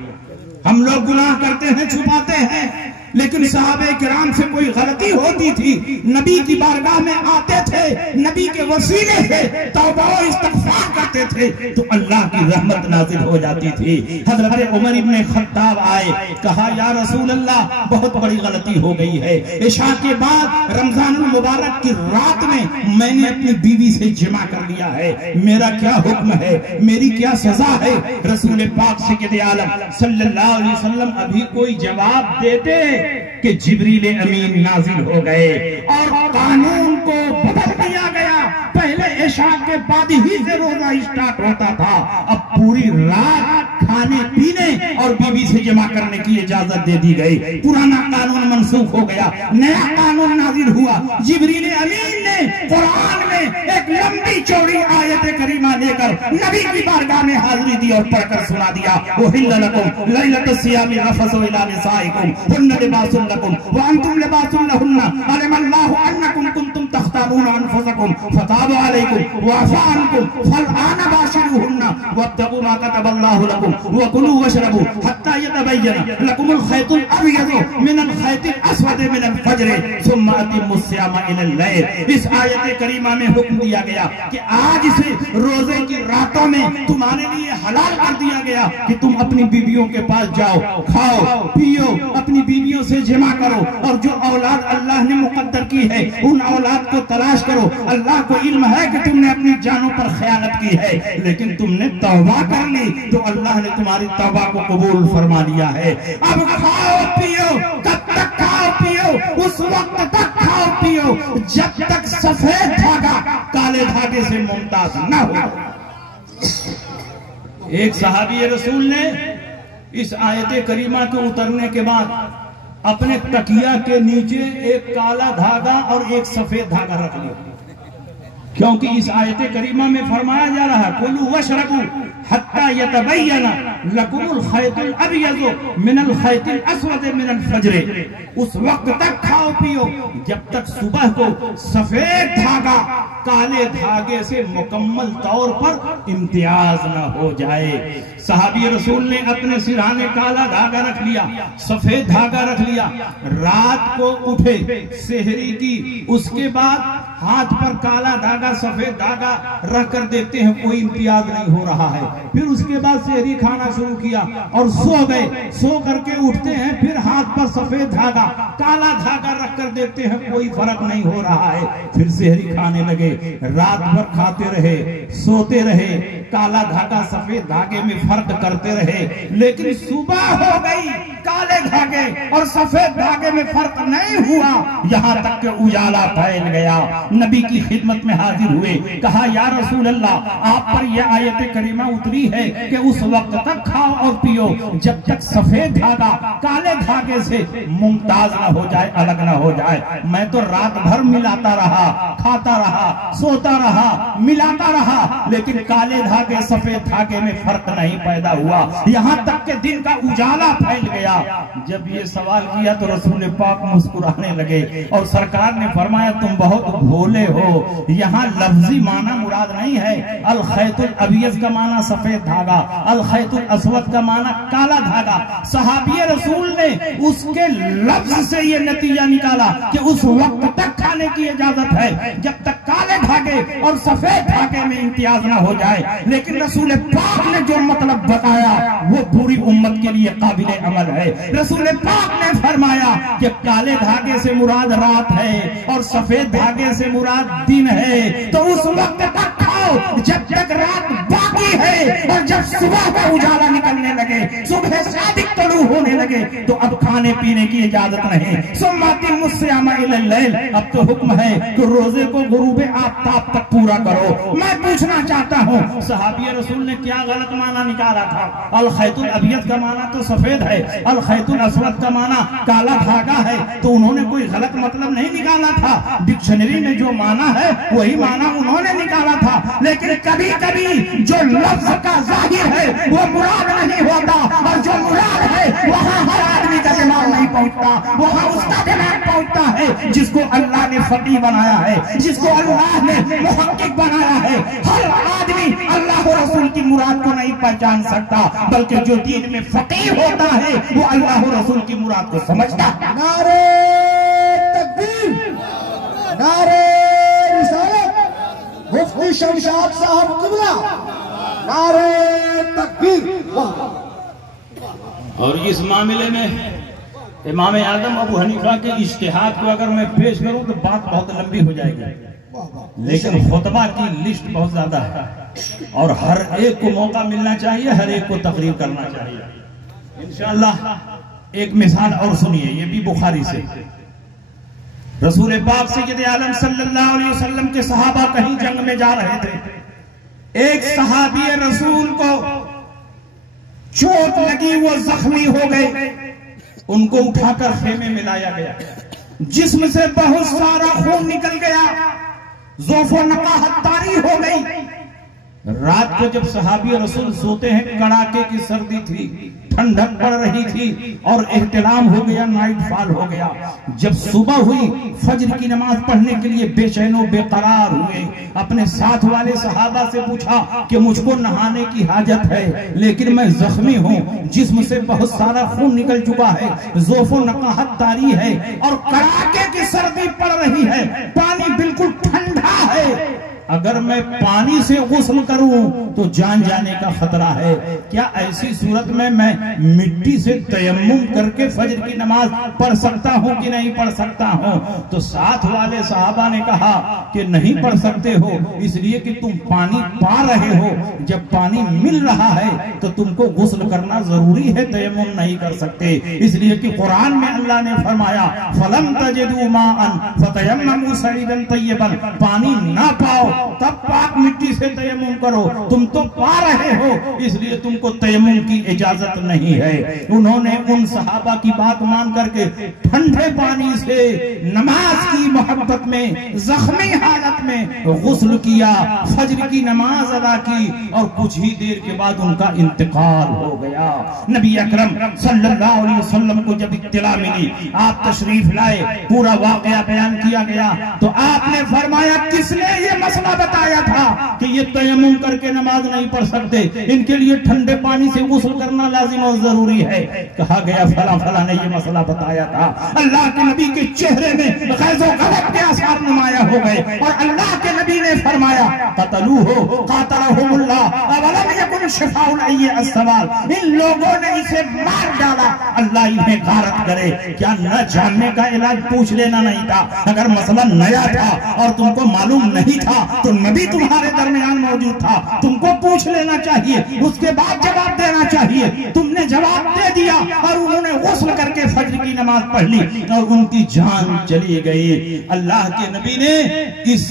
हम लोग गुनाह करते हैं, छुपाते हैं, लेकिन सहाबे किराम से कोई गलती होती थी, नबी की बारगाह में आते थे, नबी के वसीले से तौबा और इस्तिग़फ़ार करते थे तो अल्लाह की रहमत नाज़िल हो जाती थी। हज़रत उमर इब्ने खत्ताब आए, कहा या रसूल अल्लाह, बहुत बड़ी गलती हो गई है। इशा के बाद रमजानुल मुबारक की रात में मैंने अपनी बीवी से जिमा कर लिया है, मेरा क्या हुक्म है, मेरी क्या सजा है? रसूल पाक सय्यद आलम सल्लल्लाहु अलैहि वसल्लम अभी कोई जवाब देते कि जिब्रील अमीन नाजिल हो गए और कानून को बदल दिया गया। पहले इशा के बाद ही से रोजा स्टार्ट होता था, अब पूरी रात खाने पीने और बीवी से जमा करने की इजाजत दे दी गई। पुराना कानून मनसूख हो गया, नया कानून नाजिल हुआ। जिब्रील अमीन ने कुरान में एक लंबी चौड़ी आयत करीमा लेकर नबी की बारगाह में हाजिरी दी और पढ़कर सुना दिया, उहिल्ला लकुम लैलतुस सियामी रफसु इला निसाइकुम हुन्ना लिबासुन लकुम व अंतुम लिबासुन लहुन्ना अलिमल्लाहु अन्नकुम कुंतुम तख्तारून अनफुसकुम फताबा अलैकुम व अफा अन्कुम फलआन बाशिरुहुन्ना वब्तगू मा कतबल्लाहु लकुम व कुलू वशरबू हत्ता यतबय्यना लकुमुल खैतुल अबयदु मिनल खैतिल अस्वद मिनल फज्र सुम्मा अतिम्मुस सियामा इलल लैल। इस आयत करीमा में हुक्म दिया गया कि आज से रोजे की रातों में तुम्हारे लिए हलाल कर दिया गया कि तुम अपनी बीवियों के पास जाओ, खाओ पियो, अपनी बीवियों से जिमा करो और जो औलाद अल्लाह ने मुकद्दर की है उन औलाद को तलाश करो। अल्लाह को इल्म है कि तुमने अपनी जानों पर खयानत की है, लेकिन तुमने तौबा कर ली तो अल्लाह ने तुम्हारी तौबा को कबूल फरमा लिया है। अब खाओ पियो, तब तक खाओ पियो, उस वक्त तक खाओ पियो जब तक सफेद धागा काले धागे से मुमताज न हो। एक सहाबी रसूल ने इस आयत करीमा के उतरने के बाद अपने तकिया के नीचे एक काला धागा और एक सफेद धागा रख लिया, क्योंकि इस आयत करीमा में फरमाया जा रहा है कुलू वशरबू हत्ता यतबय्यना लकुमुल खैतुल अबयदु मिनल खैतिल अस्वद मिनल फज्र। उस वक्त तक खाओ पियो जब तक सुबह को सफेद धागा काले धागे से मुकम्मल तौर पर इम्तियाज न हो जाए। सहाबी रसूल ने अपने सिरहाने काला धागा रख लिया, सफेद धागा रख लिया, रात को उठे, सेहरी की, उसके बाद हाथ पर काला धागा सफेद धागा रख कर देखते हैं कोई इम्तियाज नहीं हो रहा है। फिर उसके बाद सेहरी खाना शुरू किया और सो गए। सो करके उठते हैं, फिर हाथ पर सफेद धागा काला धागा रख कर देखते हैं कोई फर्क नहीं हो रहा है। फिर सेहरी खाने लगे, रात भर खाते रहे, सोते रहे, काला धागा सफेद धागे में फर्क करते रहे, लेकिन सुबह हो गई, काले धागे और सफेद धागे में फर्क नहीं हुआ, यहाँ तक के उजाला फैल गया। नबी की खिदमत में हाजिर हुए, कहा या रसूल अल्लाह, आप पर यह आयत करीमा उतरी है कि उस वक्त तक खाओ और पियो जब तक सफेद धागा काले धागे से मुमताज न हो जाए, अलग न हो जाए। मैं तो रात भर मिलाता रहा, खाता रहा, सोता रहा, मिलाता रहा, लेकिन काले धागे सफेद धागे में फर्क नहीं पैदा हुआ, यहाँ तक के दिन का उजाला फैल गया। जब ये सवाल किया तो रसूल पाक मुस्कुराने लगे और सरकार ने फरमाया तुम बहुत भोले हो, यहाँ लफ्जी माना मुराद नहीं है। अल खैतुल अबियज का माना सफेद धागा, अल खैतुल अस्वद का माना काला धागा। सहाबी रसूल ने उसके लफ्ज से ये नतीजा निकाला कि उस वक्त तक खाने की इजाजत है जब तक काले धागे और सफेद धागे में इम्तियाज ना हो जाए। लेकिन रसूल पाक ने जो मतलब बताया वो पूरी उम्मत के लिए काबिल अमल है। रसूल पाक ने फरमाया कि काले धागे से मुराद रात है और सफेद धागे से मुराद दिन है, तो उस वक्त तक खाओ जब तक रात बाकी है, और जब सुबह का उजाला निकलने लगे, सुबह सादिक तलू होने लगे, तो अब खाने पीने की इजाजत नहीं। सुम्माती मुझसे अब तो हुक्म है कि रोजे को गुरूबे आफ्ताब तक पूरा करो। मैं पूछना चाहता हूँ सहाबी रसूल ने क्या गलत माना निकाला था? अल खैतुल अबियद का माना तो सफेद है, अल खैतुल अस्वद का माना काला धागा है, तो उन्होंने कोई गलत मतलब नहीं निकाला था। डिक्शनरी में जो माना है वही माना उन्होंने निकाला था। लेकिन कभी कभी जो लफ्ज का जाहिर है वो मुराद नहीं होता, और जो मुराद है वहाँ हर आदमी का दिमाग नहीं पहुँचता, वहाँ उसका दिमाग पहुँचता है जिसको अल्लाह ने फकीह बनाया है, जिसको अल्लाह ने मुहक्किक बनाया है। हर आदमी अल्लाह और रसूल की मुराद को नहीं पहचान सकता, बल्कि जो दीन में फकीह होता है वो अल्लाह और रसूल की मुराद को समझता है। नारे तकबीर, नारे रिसालत, मुफ्ती शमशाद साहब किबला, नारे तकबीर। और इस मामले में इमाम आदम अबू हनीफा के इज्तिहाद को अगर मैं पेश करूं तो बात बहुत लंबी हो जाएगी, लेकिन खुतबा की लिस्ट बहुत ज्यादा है और हर एक को मौका मिलना चाहिए, हर एक को तकरीर करना चाहिए। इंशाअल्लाह एक मिसाल और सुनिए, ये भी बुखारी से। रसूल पाक सय्यद आलम सल्लल्लाहु अलैहि वसल्लम के सहाबा कहीं जंग में जा रहे थे, एक सहाबी रसूल को चोट लगी, वो जख्मी हो गए, उनको उठाकर खेमे में लाया गया, जिस्म से बहुत सारा खून निकल गया, ज़ौफ़ो नक़ाहत तारी हो गई। रात को जब सहाबी रसूल सोते हैं, कड़ाके की सर्दी थी, ठंडक पड़ रही थी और एहतिलाम हो गया, नाइट फॉल हो गया। जब सुबह हुई, फज्र की नमाज पढ़ने के लिए बेचैनो बेकरार हुए, अपने साथ वाले सहाबा से पूछा कि मुझको नहाने की हाजत है, लेकिन मैं जख्मी हूँ, जिस्म से बहुत सारा खून निकल चुका है, ज़ौफ़ो नक़ाहत तारी है और कड़ाके की सर्दी पड़ रही है, पानी बिल्कुल ठंडा है, अगर मैं पानी से गुस्ल करूं तो जान जाने का खतरा है। क्या ऐसी सूरत में मैं मिट्टी से तयम्मुम करके फजर की नमाज पढ़ सकता हूं कि नहीं पढ़ सकता हूं? तो साथ वाले सहाबा ने कहा कि नहीं पढ़ सकते हो, इसलिए कि तुम पानी पा रहे हो, जब पानी मिल रहा है तो तुमको गुस्ल करना जरूरी है, तयम्मुम नहीं कर सकते। इसलिए कि कुरान में अल्लाह ने फरमाया फलम तजिदू माअन फतयम्ममू सईदन तय्यबन, पानी ना पाओ तब पाक मिट्टी से तयम्मुम करो, तुम तो पा रहे हो, इसलिए तुमको तयम्मुम की इजाजत नहीं है। उन्होंने उन सहाबा की बात मान करके ठंडे पानी से नमाज की मोहब्बत में जख्मी हालत में गुस्ल किया, फजर की नमाज अदा की और कुछ ही देर के बाद उनका इंतकाल हो गया। नबी अकरम सल्लल्लाहु अलैहि वसल्लम को जब इत्तला मिली, आप तशरीफ लाए, पूरा वाकया बयान किया गया, तो आपने फरमाया किसने ये मसला बताया था कि ये तयम्मुम करके नमाज नहीं पढ़ सकते, इनके लिए ठंडे पानी से गुस्ल करना लाजिम और जरूरी है? कहा गया फला फला ने ये मसला बताया था। अल्लाह के नबी के चेहरे में गैज़ो गज़ब के आसार नुमाया हो गए और अल्लाह के नबी ने फरमाया कतलूहु कातलहुमुल्लाह अवलम यकुन सवाल, इन लोगों ने इसे मार डाला, अल्लाह इन्हें गारत करे। क्या न जानने का इलाज पूछ लेना नहीं था? अगर मसला नया था और तुमको मालूम नहीं था तो नबी तुम्हारे दरमियान मौजूद था, तुमको पूछ लेना चाहिए, उसके बाद जवाब देना चाहिए। तुमने जवाब दे दिया और उन्होंने गुस्ल करके फज्र की नमाज पढ़ ली और उनकी जान चली गई। अल्लाह के नबी ने इस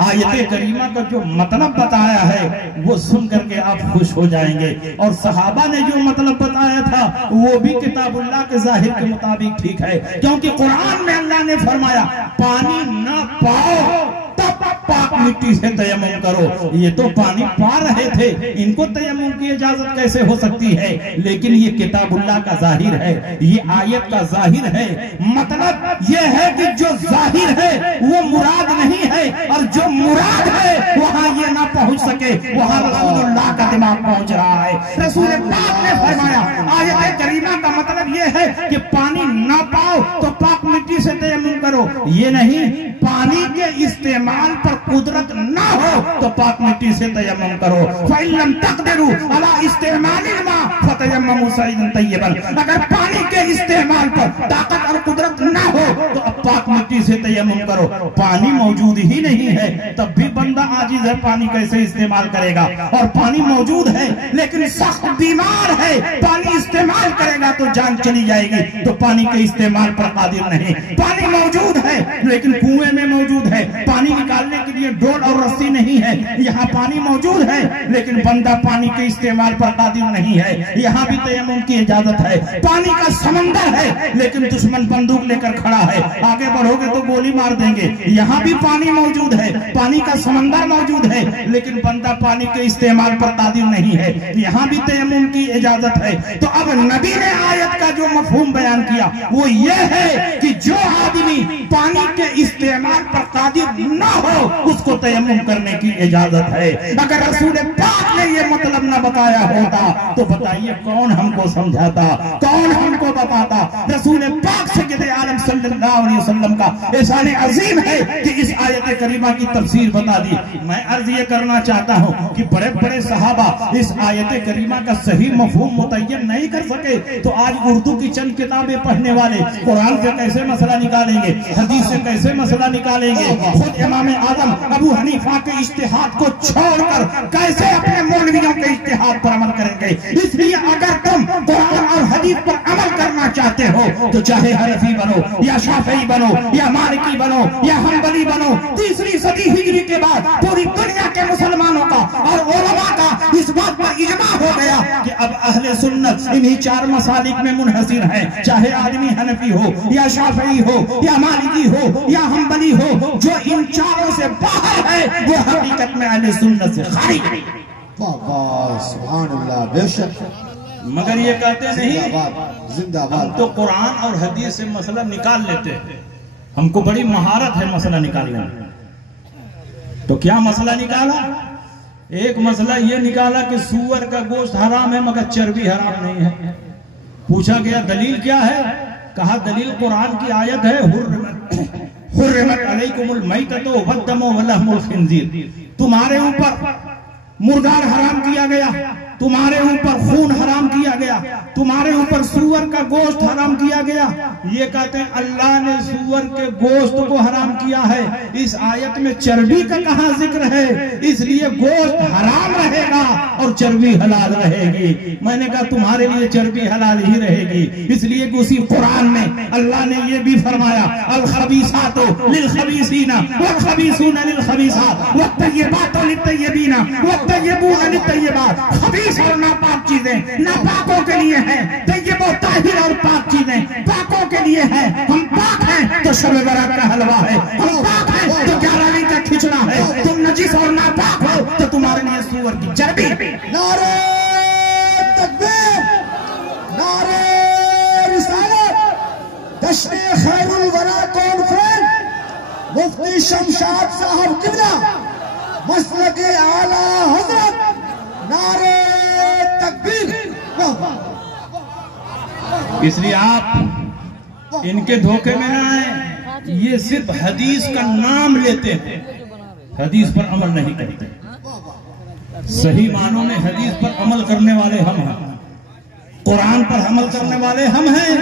आयत करीमा का जो मतलब बताया है वो सुन करके आप खुश हो जाएंगे। और सहाबा ने जो मतलब बताया था वो भी किताबुल्लाह के जाहिर के मुताबिक ठीक है, क्योंकि कुरान में अल्लाह ने फरमाया पानी ना पाओ तब पाक मिट्टी से तयम्मुम करो। ये तो पानी पा रहे थे, इनको तयम्मुम की इजाजत कैसे हो सकती है? लेकिन ये किताबुल्लाह का जाहिर है, ये आयत का जाहिर है। मतलब ये है कि जो जाहिर है वो मुराद नहीं है, और जो मुराद है वहां ये ना पहुंच सके, वहां रसूलुल्लाह का दिमाग पहुंच रहा है। रसूल पाक ने फरमाया आयत करीमा का मतलब ये है कि पानी ना पाओ तो पाक मिट्टी से तयम्मुम करो, ये नहीं पानी के इस्तेमाल पर कुदरत ना हो तो पाक मिट्टी से तयम्मुम करो। फइल्लम तक़दिरू अला इस्तेमालिल मा फतयम्ममू सईदन तय्यबन, अगर पानी के इस्तेमाल पर ताकत और कुदरत ना हो तो अब पाक मिट्टी से तयम्मुम करो। पानी मौजूद ही नहीं है तब भी बंदा आजिज है, पानी कैसे इस्तेमाल करेगा? और पानी मौजूद है लेकिन सख्त बीमार है, पानी इस्तेमाल करेगा तो जान चली जाएगी, तो पानी के इस्तेमाल पर कादिर नहीं। पानी मौजूद है लेकिन कुएं में मौजूद है, पानी निकालने के लिए डोल और रस्सी नहीं है। यहाँ पानी मौजूद है लेकिन बंदा पानी के इस्तेमाल पर कादिर नहीं है, यहाँ भी तयम्मुम की इजाजत है। पानी का समंदर है लेकिन दुश्मन बंदूक लेकर खड़ा है, आगे बढ़ोगे तो गोली मार देंगे। यहाँ भी पानी मौजूद है, पानी का समंदर मौजूद है लेकिन बंदा पानी के इस्तेमाल पर कादिर नहीं है, यहाँ भी तयम्मुम की इजाजत है। तो अब नबी ने आयत का जो मफहूम बयान किया वो ये है कि जो आदमी पानी के इस्तेमाल पर कादिर ना हो उसको तयम्मुम करने की इजाजत है। अगर रसूल पाक ने ये मतलब ना बताया होता तो बताइए कौन हमको समझाता, कौन हमको बताता? रसूल पाक सय्यद आलम सल्लल्लाहु अलैहि वसल्लम का एहसान अजीम है कि इस आयत करीमा की तफसीर बता दी। मैं अर्ज ये करना चाहता हूँ कि बड़े बड़े सहाबा इस आयत करीमा का सही मफहूम मुतय्यन नहीं कर सके, तो आज उर्दू की चंद किताबें पढ़ने वाले कुरान से कैसे मसला निकालेंगे, हदीस से कैसे मसला निकालेंगे? खुद इमाम आजम अबू हनीफा के इज्तिहाद को छोड़कर कैसे अपने मौलवियों के इज्तिहाद पर अमल करेंगे? इसलिए अगर तुम कुरान और हदीस पर अमल करना चाहते हो तो चाहे हनफी बनो या शाफी बनो या मालिकी बनो या हम्बली बनो, तीसरी सदी हिजरी के बाद पूरी दुनिया के मुसलमानों का और उलमा का इस बात पर इजमा हो गया कि अब अहले सुन्नत इन्हीं चार मसालिक में मुनहसिर है। चाहे आदमी हनफी हो या शाफी हो या मालिकी हो या हम्बली हो, जो इन चारों से बाहर है वो हकीकत में अहले सुन्नत से खारिज है। सुभान अल्लाह, बेशक। मगर ये कहते नहीं जिंदाबाद, हम तो कुरान और हदीस से मसला निकाल लेते हैं, हमको बड़ी महारत है मसला निकालने में। तो क्या मसला निकाला? एक मसला ये निकाला कि सूअर का गोश्त हराम है मगर चर्बी हराम नहीं है। पूछा गया दलील क्या है? कहा दलील कुरान की आयत है हुर्रिमत अलैकुमुल मैततु वद्दमु वलहमुल खिंजीर, तुम्हारे ऊपर मुर्दार हराम किया गया, तुम्हारे ऊपर खून हराम किया गया, तुम्हारे ऊपर सूअर का गोश्त हराम किया गया। ये कहते हैं अल्लाह ने सूअर के गोश्त को हराम किया है, इस आयत में चर्बी का कहां जिक्र है? इसलिए गोश्त हराम रहेगा और चर्बी हलाल रहेगी। मैंने कहा तुम्हारे लिए चर्बी हलाल ही रहेगी, इसलिए कि उसी कुरान में अल्लाह ने ये भी फरमाया अल खबीसातु लिल खबीसीना वल खबीसूना लिल खबीसात वत्तय्यिबातु लित तय्यिबीना वत्तय्यिबूना लित तय्यिबात। खबीस और नापाक चीजें नापाकों के लिए है, तय्यब और ताहिर और पाक चीजें पाकों के लिए है। हम पाक हैं तो शब बरात का हलवा है, हम पाक हैं तो 11वीं का खिचड़ा है। तुम नजीस और नापाक हो तो तुम्हारे लिए सूअर की चर्बी। नारे तकबीर, नारे रिसालत, जश्न खैरुल वरा कॉन्फ्रेंस, मुफ्ती शमशाद साहब किबला, मसलके आला हजरत, नारे तकबीर। इसलिए आप इनके धोखे में ना आए, ये सिर्फ हदीस का नाम लेते हैं, हदीस पर अमल नहीं करते। सही मानों में हदीस पर अमल करने वाले हम हैं, कुरान पर अमल करने वाले हम हैं,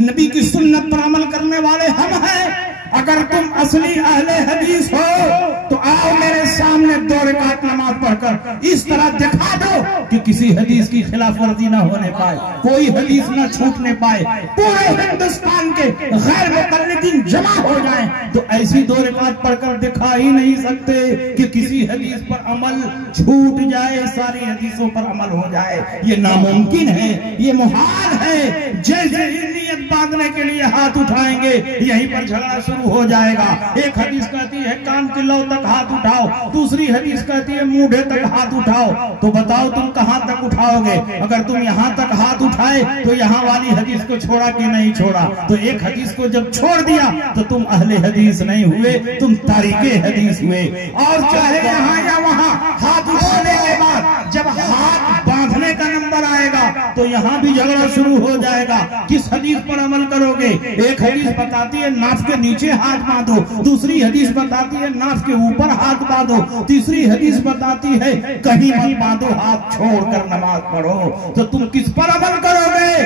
नबी की सुन्नत पर अमल करने वाले हम हैं। अगर तुम असली अहले हदीस हो तो आओ मेरे सामने 2 रकात नमाज पढ़कर इस तरह दिखा दो कि किसी हदीस की खिलाफ वर्जी ना होने पाए, कोई हदीस ना छूटने पाए, पूरे हिंदुस्तान के गैर मुक़ल्लिदीन जमा हो जाएं तो ऐसी 2 रकात पढ़कर दिखा ही नहीं सकते कि किसी हदीस पर अमल छूट जाए, सारी हदीसों पर अमल हो जाए। ये नामुमकिन है, ये मुहाल है। जैसे ही नियत बांधने के लिए हाथ उठाएंगे यहीं पर झगड़ा शुरू हो जाएगा। एक हदीस कहती है कान की लौ तक हाथ उठाओ, दूसरी हदीस कहती है मूढ़े तक हाथ उठाओ। तो बताओ तुम कहां तक उठाओगे? अगर तुम यहां तक हाथ उठाए तो यहां वाली हदीस को छोड़ा कि नहीं छोड़ा? तो एक हदीस को जब छोड़ दिया तो तुम अहले हदीस नहीं हुए, तुम तारीके हदीस हुए। और चाहे यहां या वहां हाथ उठाने के बाद जब हाथ बांधने का नंबर आएगा तो यहां भी झगड़ा शुरू हो जाएगा। किस हदीस पर अमल करोगे? एक हदीस बताती है नाफ के नीचे हाथ बांधो, दूसरी हदीस बताती है नाफ के ऊपर हाथ बांधो, तीसरी हदीस बताती है कहीं मत बांधो, हाथ छोड़कर नमाज पढ़ो। तो तुम किस पर अमल करोगे?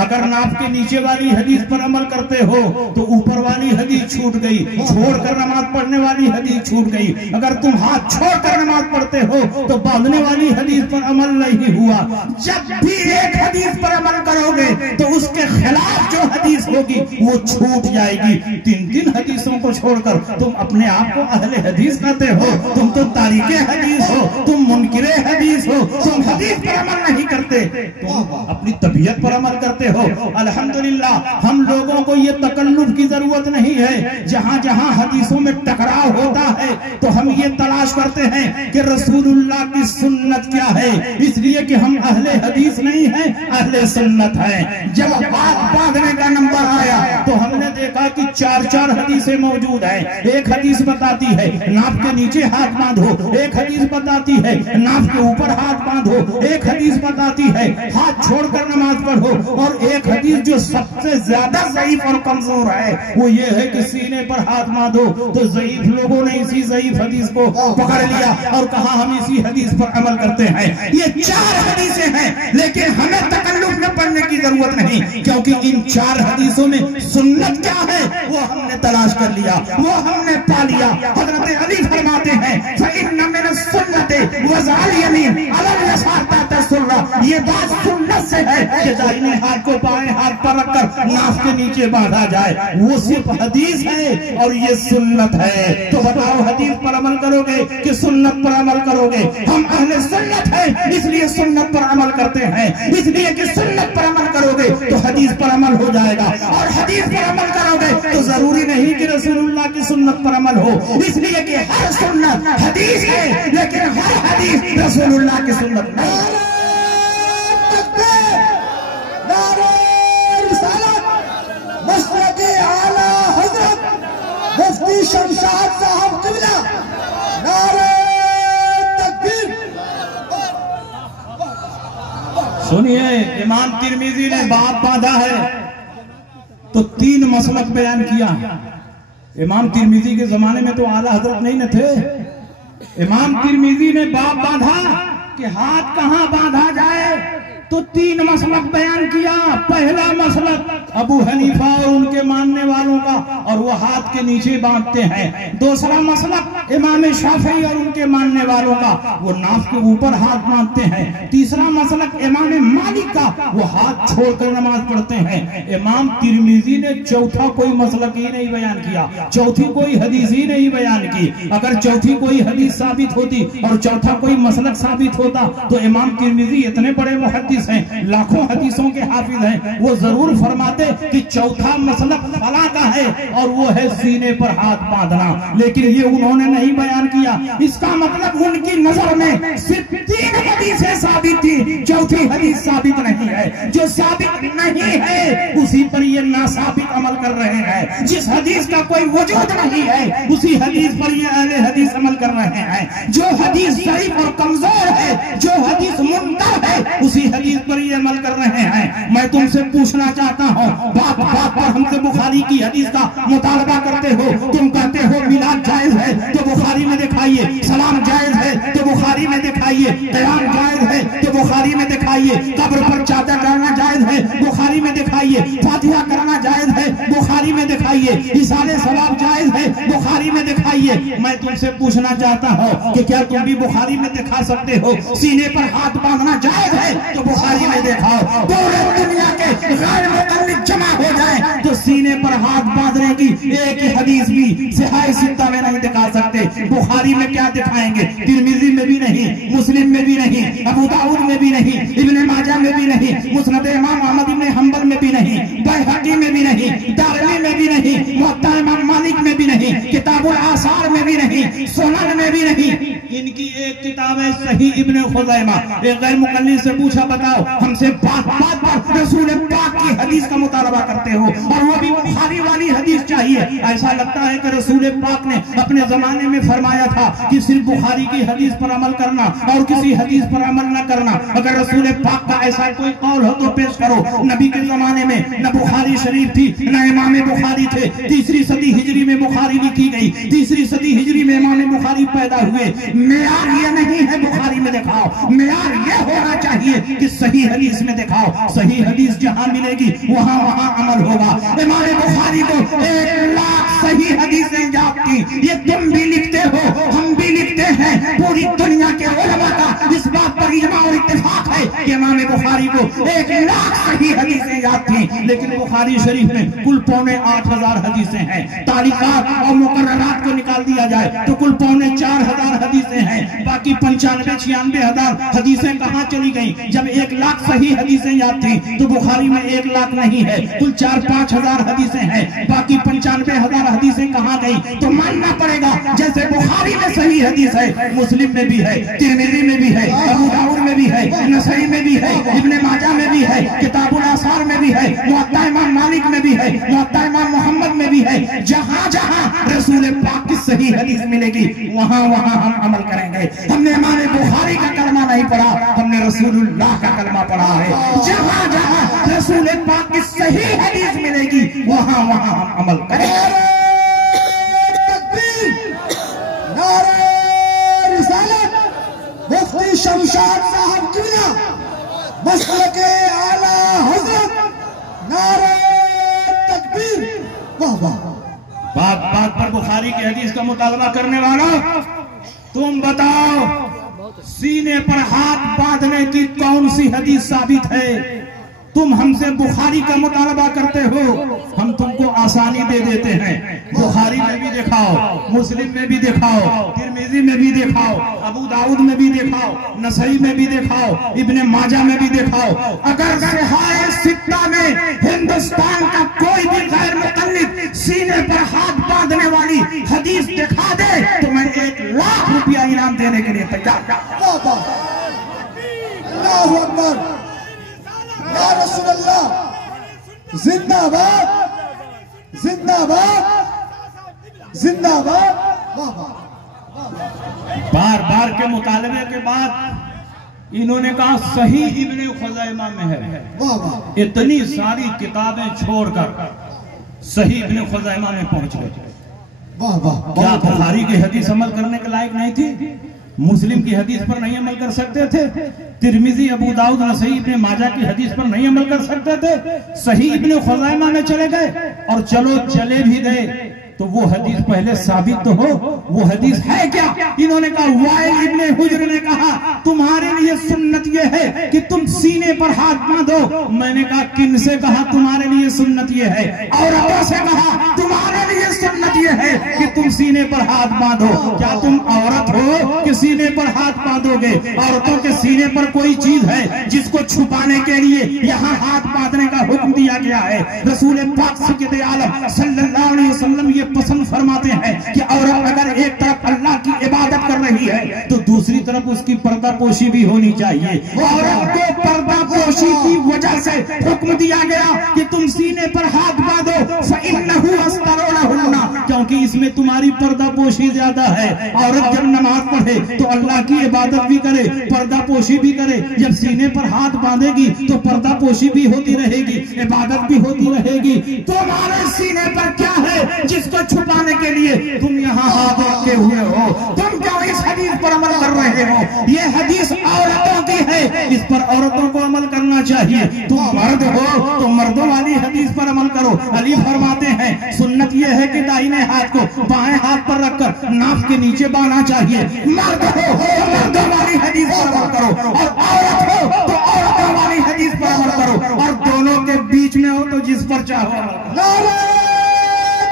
अगर नाफ के नीचे वाली हदीस पर अमल करते हो तो ऊपर वाली हदीस छूट गई, छोड़कर नमाज पढ़ने वाली हदीस छूट गई। अगर तुम हाथ छोड़कर नमाज पढ़ते हो तो बांधने वाली हदीस पर अमल नहीं हुआ। जब भी एक हदीस पर अमल करोगे तो उसके खिलाफ जो हदीस होगी वो छूट जाएगी। 3 हदीसों को छोड़कर तुम अपने आप को अहले हदीस कहते हो? तुम तो तारीके हदीस हो, तुम मुनकिरे हदीस हो, तुम हदीस पर अमल नहीं करते, तुम अपनी तबीयत पर अमल करते हो। अल्हम्दुलिल्लाह हम लोगों को ये तकल्लुफ की जरूरत नहीं है। जहां जहां हदीसों में टकराव होता है तो हम ये तलाश करते हैं कि रसूलुल्लाह की सुन्नत क्या है, इसलिए कि हम अहले हदीस नहीं हैं, अहले सुन्नत हैं। जब हाथ बांधने का नंबर आया तो हमने देखा कि 4 हदीसें मौजूद हैं। एक हदीस बताती है नाफ के नीचे हाथ बांधो, एक हदीस बताती है नाफ के ऊपर हाथ बांधो, एक हदीस बताती है हाथ छोड़कर नमाज पढ़ो, और एक हदीस जो सबसे ज्यादा ज़ईफ और कमजोर है वो ये है कि सीने पर हाथ बांधो। तो ज़ईफ लोगों ने इसी ज़ईफ हदीस को पकड़ लिया और कहा हम इसी हदीस पर अमल करते हैं। ये 4 हदीसें हैं, लेकिन हमें तकल्लुफ में पढ़ने की जरूरत नहीं, क्योंकि इन 4 हदीसों में सुन्नत क्या है वो हमने तलाश कर लिया, वो हमने पा लिया। हजरत अली फरमाते हैं फ़इन्न मिन सुन्नति वज़ाल यमीन अलल यसार तसुर्रा, ये बात सुन्नत से है कि दाहिने हाथ को बाएं हाथ पर रखकर नाफ के नीचे बांधा जाए। वो सिर्फ हदीस है और ये सुन्नत है। तो बताओ हदीस पर अमल करोगे कि सुन्नत पर अमल करोगे? हम अहले सुन्नत हैं इसलिए सुन्नत पर अमल करते हैं, इसलिए कि सुन्नत पर अमल करोगे तो हदीस पर अमल हो जाएगा, और हदीस पर अमल करोगे तो जरूरी नहीं कि रसूलुल्लाह की सुन्नत पर अमल हो, इसलिए कि हर सुन्नत हदीस है लेकिन हर हदीस रसूलुल्लाह की सुन्नत नहीं। मसलक आला हजरत मुफ्ती शमशाद साहब क़िबला, नारे तकबीर। सुनिए, इमाम तिरमिजी ने बाप बांधा है तो 3 मसलक बयान किया। इमाम तिरमिजी के जमाने में तो आला हजरत नहीं न थे। इमाम तिरमिजी ने बाप बांधा कि हाथ कहां बांधा जाए तो 3 मसलक बयान किया। पहला मसलक अबू हनीफा और उनके मानने वालों का, और वो हाथ के नीचे बांधते हैं। दूसरा मसलक इमाम शाफी और उनके मानने वालों का, वो नाफ के ऊपर हाथ बांधते हैं। तीसरा मसलक इमाम मालिक का, वो हाथ छोड़कर नमाज पढ़ते हैं। इमाम तिरमिजी ने चौथा कोई मसलक ही नहीं बयान किया, चौथी कोई हदीस ही नहीं बयान की। अगर चौथी कोई हदीस साबित होती और चौथा कोई मसलक साबित होता तो इमाम तिरमिजी इतने बड़े मुहद्दिस हैं, लाखों हदीसों के हाफिज हैं, वो जरूर फरमाते कि चौथा मसलक फला का है और वो है सीने पर हाथ बांधना, लेकिन ये उन्होंने नहीं बयान किया। इसका मतलब उनकी नजर में सिर्फ 3 हदीसें साबित थी, चौथी हदीस साबित नहीं है। जो साबित नहीं है उसी पर ये नासाबित अमल कर रहे हैं। जिस हदीस का कोई वजूद नहीं है उसी हदीस पर ये अहले हदीस अमल कर रहे हैं। जो हदीस ज़ईफ और कमजोर है, जो हदीस मुनकर है, उसी हदीस पर ये अमल कर रहे हैं। मैं तुमसे पूछना चाहता हूँ, बात बात पर हमसे बुखारी की हदीस का मुतालबा करते हो। तुम कहते हो मिलाद जायज है तो बुखारी में दिखाइए, सलाम जायज है तो बुखारी में दिखाइए, बुखारी में दिखाइए। मैं तुमसे पूछना चाहता हूँ कि क्या तुम भी बुखारी में दिखा सकते हो? सीने पर हाथ बांधना जायज है तो बुखारी में दिखाओ। पूरे दुनिया के गैर मुक़ल्लिद जमा हो जाए तो सीने पर हाथ बांधने की एक ही हदीस भी सिहाह सित्ता में नहीं दिखा सकते। बुखारी में क्या दिखाएंगे? तिरमिज़ी में भी नहीं, मुस्लिम में भी नहीं, अबू दाऊद में भी नहीं, इब्ने माजा में भी नहीं, मुस्नद इमाम अहमद इब्ने हंबल में भी नहीं, बैहक़ी में भी नहीं, दारमी में भी नहीं, मुअत्ता इमाम मालिक में भी नहीं, किताबुल आसार में भी नहीं, सुनन में भी नहीं। इनकी एक किताब है सही इब्ने खुज़ैमा। एक गैर मुक़ल्लिद से पूछा, बताओ हमसे बात बात पर रसूल पाक की हदीस का मुतालबा करते हो और वो भी बुखारी वाली हदीस चाहिए। ऐसा लगता है कि रसूल पाक ने अपने जमाने में फरमाया था कि सिर्फ बुखारी की हदीस पर अमल करना और किसी हदीस पर अमल न करना। अगर रसूल पाक का ऐसा कोई कौल हो तो पेश करो। नबी के जमाने में न बुखारी शरीफ थी न इमाम बुखारी थे। 3री सदी हिजरी में बुखारी लिखी गई, 3री सदी हिजरी में इमाम बुखारी पैदा हुए। मेयार ये नहीं है बुखारी में दिखाओ, मेयार ये होना चाहिए कि सही हदीस में दिखाओ। सही हदीस जहां मिलेगी वहां अमल होगा। इमाम बुखारी को 1 लाख सही हदीसें याद थी। ये तुम भी लिखते हो, हम भी लिखते हैं। पूरी दुनिया के उलमा का इस बात पर इजमा और इत्तेफाक है कि इमाम बुखारी को 1 लाख सही हदीसें याद थी। लेकिन बुखारी शरीफ में कुल 8,500 हदीसें हैं। तारीखात और मुकर्ररात को निकाल दिया जाए तो कुल 4,500 हदीसें हैं। बाकी 95-96,000 हदीसें कहाँ चली गई? जब 1 लाख सही हदीसें याद थी तो बुखारी में 1 लाख नहीं है, कुल 4-5 हजार हदीसें हैं। बाकी 95,000 हदीसें कहाँ गई? तो मानना पड़ेगा जैसे बुखारी में सही हदीस है, मुस्लिम में भी है, तिरमिज़ी में भी है, अबू दाऊद में भी है, नसई में भी है, इब्ने माजा में भी है, किताबुल आसार में भी है, मुअत्ता इमाम मालिक में भी है, मुअत्ता इमाम मोहम्मद में भी है। जहां जहां रसूल पाक की सही हदीस मिलेगी वहां हम अमल करेंगे। हमने इमाम बुखारी का कलमा नहीं पढ़ा, हमने रसूलुल्लाह का कलमा पढ़ा है। जहां जहां रसूल पाक की सही हदीस मिलेगी वहां हम अमल करेंगे। मुफ्ती शमशाद साहब किबला मसलके आला हज़रत, नारे तकबीर। वाह वाह। बात पर बुखारी की हदीस का मुतालबा करने वाला तुम बताओ, सीने पर हाथ बांधने की कौन सी हदीस साबित है? तुम हमसे बुखारी का मुतालबा करते हो, हम तुमको आसानी दे देते हैं। बुखारी में भी दिखाओ, मुस्लिम में भी दिखाओ, तिरमिज़ी में भी दिखाओ, अबू दाऊद में भी दिखाओ, नसई में भी दिखाओ, इब्ने माजा में भी दिखाओ। अगर सिहाह सित्ता में हिंदुस्तान का कोई भी गैर मुक़ल्लिद सीने पर हाथ बांधने वाली हदीस दिखा दे तो मैं 1 लाख रुपया इनाम देने के लिए तैयार। अल्लाहु अकबर, या रसूलल्लाह, जिंदाबाद जिंदाबाद जिंदाबाद। बार बार के मुतालबे के बाद इन्होंने कहा सही इब्ने खुज़ैमा में है। इतनी सारी किताबें छोड़कर सही इब्ने खुज़ैमा में पहुंच गए। वाह वाह। क्या बुखारी की हदीस अमल करने के लायक नहीं थी? मुस्लिम की हदीस पर नहीं अमल कर सकते थे? तिरमिज़ी, अबू दाऊद, नसई, इब्ने माजा की हदीस पर नहीं अमल कर सकते थे? सही इब्ने खुज़ैमा में चले गए और चले भी गए तो वो हदीस पहले साबित तो हो। वो हदीस है क्या? इन्होंने कहा, वाइल इब्ने हुज्र ने कहा तुम्हारे लिए सुन्नत ये है कि तुम सीने पर हाथ बांधो। मैंने कहा किन से कहा तुम्हारे लिए सुन्नत ये है? औरतों से कहा तुम्हारे लिए सुन्नत ये है कि तुम सीने पर हाथ बांधो। क्या तुम औरत हो कि सीने पर हाथ बांधोगे? औरतों के सीने पर कोई चीज है जिसको छुपाने के लिए यहाँ हाथ बांधने का हुक्म दिया गया है? रसूल पाक सय्यद आलम सल्लल्लाहु अलैहि वसल्लम ये पसंद फरमाते हैं कि औरत अगर एक तरफ अल्लाह की इबादत कर रही है तो दूसरी तरफ उसकी पर्दा पोशी भी होनी चाहिए। औरत को पर्दा पोशी की वजह से हुक्म दिया गया कि तुम सीने पर हाथ बांधो, फ़इन्नहु अस्तरहुन्ना, क्योंकि इसमें तुम्हारी पर्दा पोशी ज्यादा है। औरत जब नमाज पढ़े तो अल्लाह की इबादत भी करे, पर्दा पोशी भी करे। जब सीने पर हाथ बांधेगी तो पर्दा पोशी भी होती रहेगी, इबादत भी होती रहेगी। तुम्हारे सीने पर क्या है जिसको छुपाने के लिए तुम यहाँ हाथ रखे हुए हो? तुम क्यों इस हदीस पर अमल कर रहे हो? ये हदीस औरतों की है, इस पर औरतों को अमल करना चाहिए। तुम मर्द हो तो मर्दों वाली हदीस पर अमल करो। अली फरमाते हैं सुन्नत यह है कि दाहिने हाथ को बाएं हाथ पर रखकर नाक के नीचे बांधना चाहिए। मर्द हो तो मर्दों वाली हदीस पर अमल करो, और औरत हो तो औरतों वाली हदीस पर अमल करो, और दोनों के बीच में हो तो जिस पर चाहो अमल करो। नारे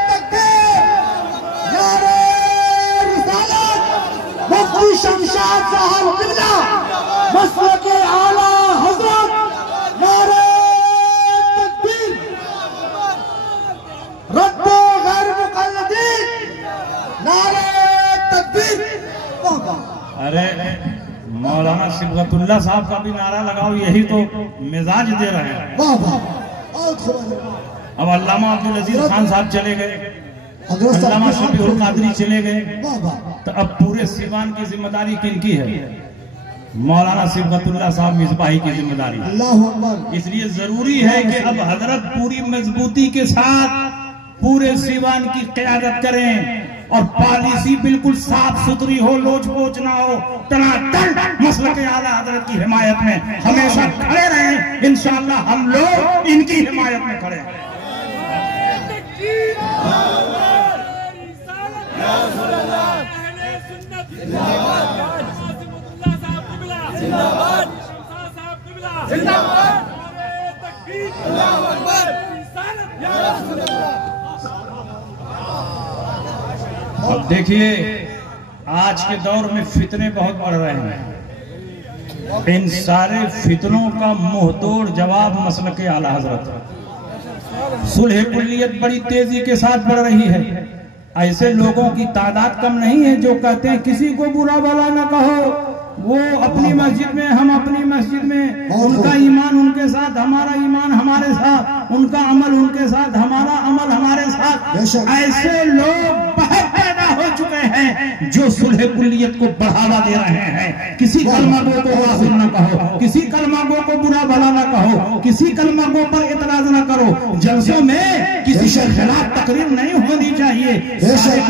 तकबीर, नारे रिसालत, मुफ्ती शमशाद साहब किबला, मसलके आला हजरत, नारे तकबीर, रद्दे गैर मुक़ल्लिदीन, नारे तकबीर। अरे मौलाना सिबगतुल्लाह साहब का भी नारा लगाओ, यही तो मिजाज दे रहे हैं। अब अल्लामा अब्दुल अजीज खान साहब चले गए, अल्लामा शफीउल कादरी चले गए, तो अब पूरे सीवान की जिम्मेदारी किनकी है? मौलाना सिबगतुल्लाह साहब मिसबाही की जिम्मेदारी। इसलिए जरूरी है कि अब हजरत पूरी मजबूती के साथ पूरे सीवान की क़यादत करें, और पॉलिसी बिल्कुल साफ सुथरी हो, लोच पोच ना हो, टनाटन मसलके आला हजरत की हिमायत में हमेशा खड़े रहें। इंशाअल्लाह हम लोग इनकी हिमायत में खड़े हैं। अब देखिए, आज के दौर में फितने बहुत बढ़ रहे हैं। इन सारे फितनों का मुंहतोड़ जवाब मसलके आला हजरत। सुलह कुल्लियत बड़ी तेजी के साथ बढ़ रही है। ऐसे लोगों की तादाद कम नहीं है जो कहते हैं किसी को बुरा भला न कहो, वो अपनी मस्जिद में, हम अपनी मस्जिद में, उनका ईमान उनके साथ, हमारा ईमान हमारे साथ, उनका अमल उनके साथ, हमारा अमल हमारे साथ। ऐसे लोग बहुत पैदा हो चुके हैं जो सुलह कुल्लियत को बढ़ावा दे रहे हैं। किसी कलमा गो को वासिल न कहो, किसी कलमा गो को बुरा भला न कहो, किसी कलमा गो पर इतराज न करो। जलसों में किसी के खिलाफ तकरीर नहीं होनी चाहिए,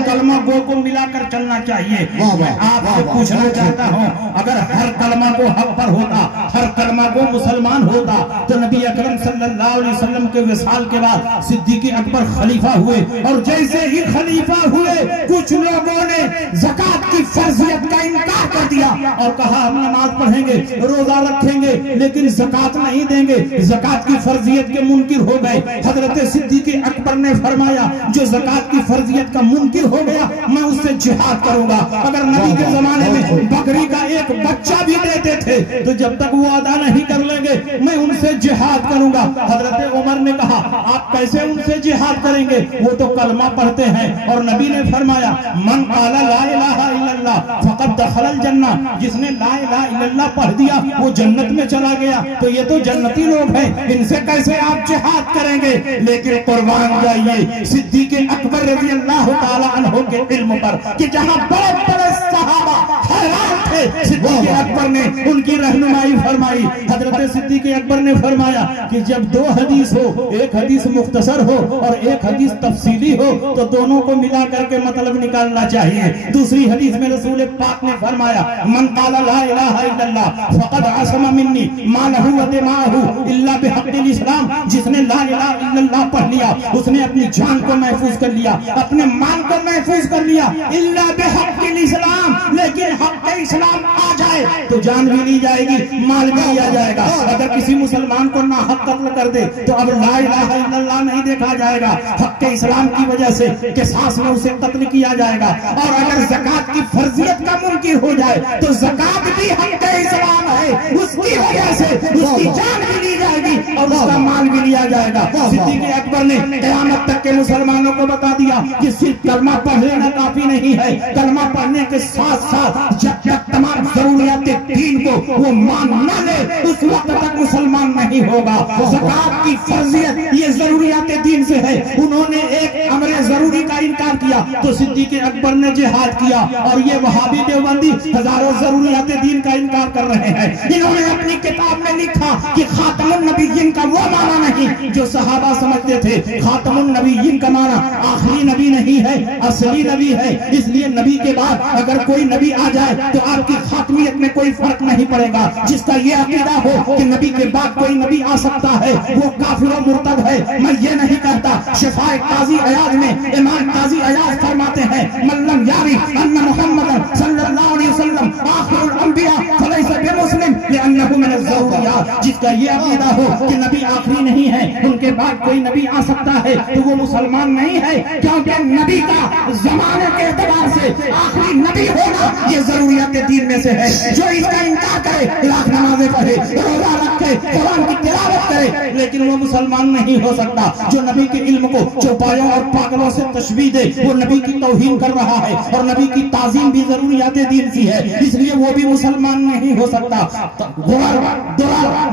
कलमा गो को मिलाकर चलना चाहिए। मैं आपसे पूछना चाहता हूँ, अगर हर कलमा को हक पर होता, हर कलमा को मुसलमान होता, तो नबी अकरम सल्लल्लाहु अलैहि वसल्लम के विसाल के बाद सिद्दीक़ अकबर खलीफा हुए, और जैसे ही खलीफा हुए कुछ लोगों ने ज़कात की फर्जियत का इनकार कर दिया और कहा हम नमाज पढ़ेंगे, रोजा रखेंगे, लेकिन ज़कात नहीं देंगे, ज़कात की फर्जियत के मुनकिर हो गए। हजरत सिद्दीक़ अकबर ने फरमाया जो ज़कात की फर्जियत का मुनकिर हो गया मैं उससे जिहाद करूंगा। अगर नबी के जमाने में बकरी का एक बच्चा भी देते थे तो जब तक वो अदा नहीं कर लेंगे मैं उनसे जिहाद करूंगा। हजरत उमर ने कहा आप कैसे उनसे जिहाद करेंगे, वो तो कलमा पढ़ते हैं। और नबी ने फरमाया मन क़ाला ला इलाहा इल्लल्लाह फ़क़द दख़लल जन्नह, जिसने ला इलाहा इल्लल्लाह पढ़ दिया वो जन्नत में चला गया। तो ये तो जन्नती लोग हैं, इनसे कैसे आप जिहाद करेंगे। लेकिन कुर्बान जाइए सिद्दीक़ अकबर रज़ी अल्लाह तआला अन्हु के इल्म पर कि जहां बड़े बड़े सहाबा हैरान थे, सिद्दीक़ अकबर ने उनकी रहनुमाई फरमाई। हजरत सिद्दीक़ अकबर ने फरमाया कि जब दो हदीस हो, एक हदीस मुख्तसर हो और एक हदीस तफसीली हो, तो दोनों को मिला करके मतलब निकालना चाहिए। दूसरी हदीस में रसूल पाक ने फरमाया मन क़ाला ला इलाहा इल्लल्लाह फ़क़द असमा मिन्नी मा लहू व दिमाहु इल्ला बिहक़्क़िल इस्लाम, जिसने ला इलाहा इल्लल्लाह पढ़ लिया उसने अपनी जान को महफूज कर लिया, अपने माल को महफूज कर लिया, इल्ला बिहक़्क़िल इस्लाम, लेकिन हक़ इस्लाम आ जाए तो जान भी ली जाएगी, माल भी लिया जाएगा। अगर किसी मुसलमान को नाहक कत्ल कर दे तो अब ला इलाहा इल्लल्लाह नहीं देखा जाएगा, हक़ इस्लाम की वजह से किसास में उसे कत्ल किया जाएगा। और अगर ज़कात की फर्जियत का मुनकिर हो जाए तो ज़कात भी हक़ इस्लाम है, उसकी वजह से उसकी जान भी ली जाएगी और उसका माल भी लिया जाएगा। सिद्दीक़ अकबर ने क़यामत तक के मुसलमानों को बता दिया कि सिर्फ कलमा पढ़ लेना काफी नहीं है, कलमा पढ़ने के साथ साथ जब तक तमाम जरूरियात दीन को वो मान न ले उस वक्त तक मुसलमान नहीं होगा। ज़कात की फर्जियत ये जरूरियात दीन से है। उन्होंने एक अमरे जरूरी का इनकार किया तो सिद्दीक़ अकबर ने जिहाद किया, और ये वहाबी देवबंदी हजारों जरूरियात दीन का इनकार कर रहे हैं। इन्होंने अपनी किताब में लिखा कि खातमुन नबीय्यीन का वो माना नहीं जो सहाबा समझते थे। खातमुन नबीय्यीन का माना आखिरी नबी नहीं है, असली नबी है। इसलिए नबी के बाद अगर कोई नबी आ जाए तो आपकी खातमियत में कोई फर्क नहीं पड़ेगा। जिसका ये अकीदा हो कि नबी के बाद कोई नबी आ सकता है वो काफिर और मुर्तद है। मैं ये नहीं कहता। शिफाए काजी अयाज में इमाम काजी अयाज फरमाते हैं मल्लम यारी अन्ना मुहम्मद सल्लल्लाहु अलैहि वसल्लम आखिरुल अंबिया फलैसा बिमुस्लिम लिअन्नहु मिन अज़्ज़ुरिया। जिसका ये अकीदा हो कि नबी आखिरी नहीं है, उनके बाद कोई नबी आ सकता है, तो वो मुसलमान नहीं है, क्योंकि नबी का जमाने के एतबार से आखिरी नबी होना ये जरूरियात दीन में से है। जो इसका इनकार करे, लाख नमाजें पढ़े, रोजा रखे, कुरान की तिलावत करे, लेकिन वो मुसलमान नहीं हो सकता। जो नबी के इल्म को चौपायों और पागलों से तशबीह दे वो नबी की तौहीन कर रहा है, और नबी की ताजीम भी जरूरियात दीन सी है, इसलिए वो भी मुसलमान नहीं हो सकता।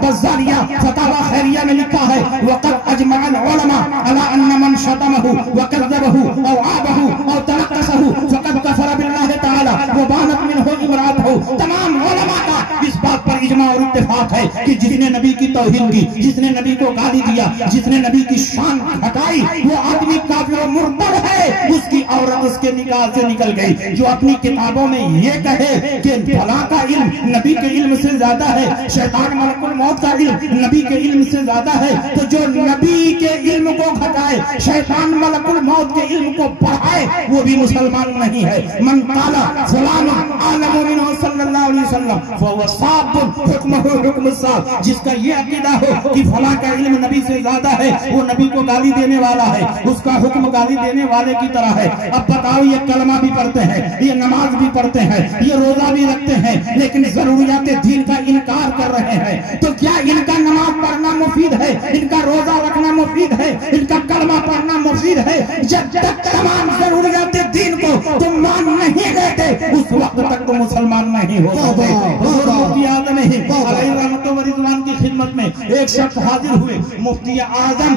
बज़ारिया फतावा खैरिया में लिखा है वक़द अजमअल उलमा अला अन्ना मन शतमहु व कज़्ज़बहु औ आबहु औ तनक्कसहु फ़क़द कफ़र बिल्लाहि तआला व बानत मिनहु इमरातहु। तमाम उलमा का इस बात पर इजमा और इत्तेफाक है कि जिसने नबी की तौहीन की, जिसने नबी को गाली दिया, जिसने नबी की शान हटाई, वो आदमी काफिर और मुर्तद है, उसकी औरत उसके निकाह से निकल गई। जो अपनी किताबों में ये कहे कि फलां का इल्म नबी के इल्म से ज्यादा है, शैतान मलकुल मौत का इल्म नबी के इल्म से ज्यादा है, तो जो नबी के इल्म को घटाए, शैतान मलकुल मौत के इल्म को बढ़ाए, वो भी मुसलमान नहीं है। मन काला फलान आलम मिनहु सल्लल्लाहु अलैहि वसल्लम फहुव साबुन हुक्मुहु हुक्म साब। जिसका ये अकीदा हो कि फलां का इल्म नबी से ज्यादा है, वो नबी को गाली देने वाला है, उसका हुक्म गाली देने वाले की तरह है। अब बताओ, ये कलमा भी पढ़ते हैं, ये नमाज भी पढ़ते हैं, ये रोजा भी रखते हैं, लेकिन जरूरियात दीन का इनकार कर रहे हैं। तो क्या इनका नमाज पढ़ना मुफीद है, इनका रोजा रखना मुफीद है, इनका कलमा पढ़ना मुफीद है? जब तक तमाम जरूरियात दीन को तुम मान नहीं लेते, उस वक्त तक तुम मुसलमान नहीं हो सकते। मुफ्ती आजम रिजवान की खिदमत में एक शख्स हाजिर हुए। मुफ्ती आजम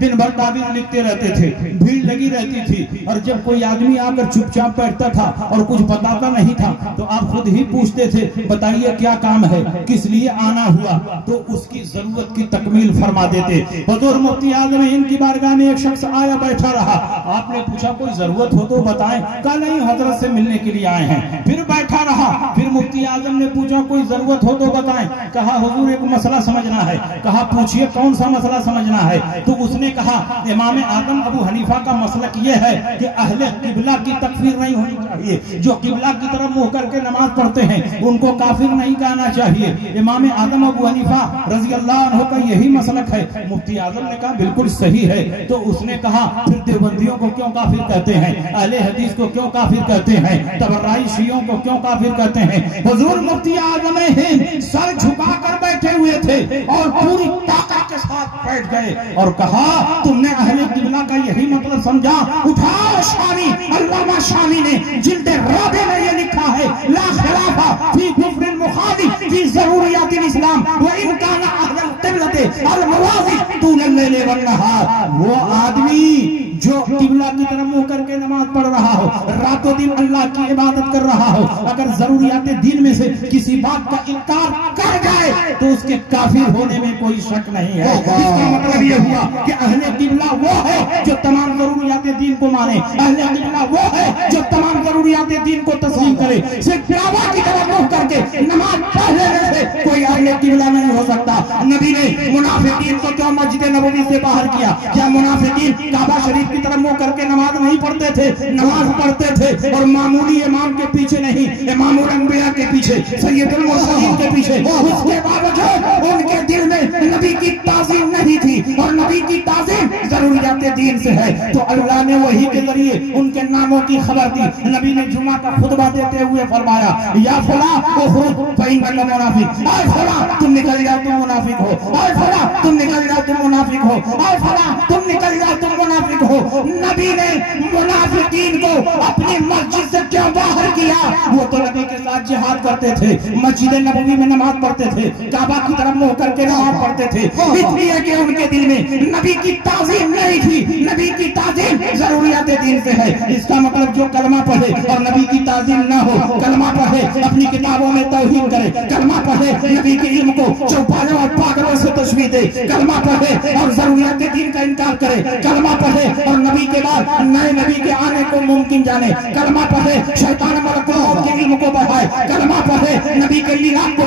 दिन भर ताबीर लिखते रहते थे, भीड़ लगी रहती थी, और जब कोई आदमी आकर चुपचाप बैठता था और कुछ बताता नहीं था, तो आप खुद ही पूछते थे बताइए क्या काम है, किस लिए आना हुआ, तो उसकी जरूरत की तकमील फरमा देते। हुजूर मुफ्ती आजम हिंद की बारगाह में एक शख्स आया, बैठा रहा। आपने पूछा कोई जरूरत हो तो बताएं। कहा नहीं, हजरत से मिलने के लिए आए हैं। फिर बैठा रहा। फिर मुफ्ती आजम ने पूछा कोई जरूरत हो तो बताएं। कहा हुजूर एक मसला समझना है। कहा पूछिए कौन सा मसला समझना है? तो उसने कहा इमाम आदम अबू हनीफा का मसलक ये है कि अहले किबला की तकफीर नहीं होनी चाहिए। जो किबला की तरफ मुंह करके नमाज पढ़ते हैं उनको काफिर नहीं कहना चाहिए। इमाम आदम अबू हनीफा रजी अल्लाह अन्हु का यही मसलक है। मुफ्ती आजम ने कहा बिल्कुल सही है। तो उसने कहा फिर देवबंदियों को क्यों काफिर कहते हैं, अहले हदीस को क्यों काफिर कहते हैं, तबर्राई शियों को क्यों काफिर कहते हैं? हुजूर मुफ्ती आजम हिंद सर झुकाकर बैठे हुए थे और पूरी ताकत के साथ बैठ गए और कहा तुमने अहले किबला का यही मतलब समझा? उठाओ शानी, अल्लामा शानी ने जिल्दे राबे में ये लिखा है ला खिलाफा फी कुफ्रिन मुखालिफ फी ज़रूरियातिल इस्लाम व इन काना अहलल क़िबलते अल मवाज़ि तूलल लैल वन नहार। वो आदमी जो किबला की तरफ मुंह करके नमाज पढ़ रहा हो, रातों दिन अल्लाह की इबादत कर रहा हो, अगर जरूरियात दीन में से किसी बात का इनकार कर जाए तो उसके काफिर होने में कोई शक नहीं है। इसका मतलब ये हुआ कि अहले किबला वो है जो तमाम जरूरियात दीन को माने, अहले किबला वो है जो तमाम जरूरियात दीन को तस्लीम करे। सिर्फ काबा की तरफ मुंह करके नमाज पढ़ लेने से कोई अहले किबला नहीं हो सकता। नबी ने मुनाफिकीन को क्यों मस्जिद नबवी से बाहर किया? क्या मुनाफिकीन काबा शरीफ की तरफ मुंह करके नमाज नहीं पढ़ते थे? नमाज पढ़ते थे, और मामूली इमाम के पीछे नहीं, इमामुल अंबिया के पीछे, सैयदुल मुरसलीन के पीछे। उसके बावजूद उनके दिल में नबी की ताज़ीम नहीं थी, और नबी की ताज़ीम जरूरियात दीन से है। तो अल्लाह ने वही के जरिए उनके नामों की खबर दी। नबी ने जुमा का खुतबा देते हुए फरमाया या फला उखरुज फइन्नका मुनाफिक, आए फला तुम निकल जाओ तुम मुनाफिक हो, आए फला तुम निकल जाओ तुम मुनाफिक हो, आए फला तुम निकल जाओ तुम मुनाफिक हो। नबी ने मुनाफिकीन को अपनी मस्जिद से क्यों बाहर किया? वो तो नबी के साथ जिहाद करते थे, मस्जिद नबवी में नमाज पढ़ते थे, काबा की तरफ मुंह करके नमाज पढ़ते थे, इसलिए कि उनके दिल में नबी की ताज़ीम नहीं थी। नबी की ताज़ीम जरूरियात दीन से है। इसका मतलब जो कलमा पढ़े और नबी की ताज़ीम ना हो, कलमा पढ़े अपनी किताबों में तौहीन करे, कलमा पढ़े नबी के इल्म को चौपालों और पागलों से तशबीह दे, कलमा पढ़े और जरूरियात दीन का इनकार करे, कलमा पढ़े और नबी के बाद नए नबी के आने को मुमकिन जाने, कलमा पढ़े शैतान मलकुल मौत के इल्म को बढ़ाए, कलमा पढ़े नबी के लीलाप को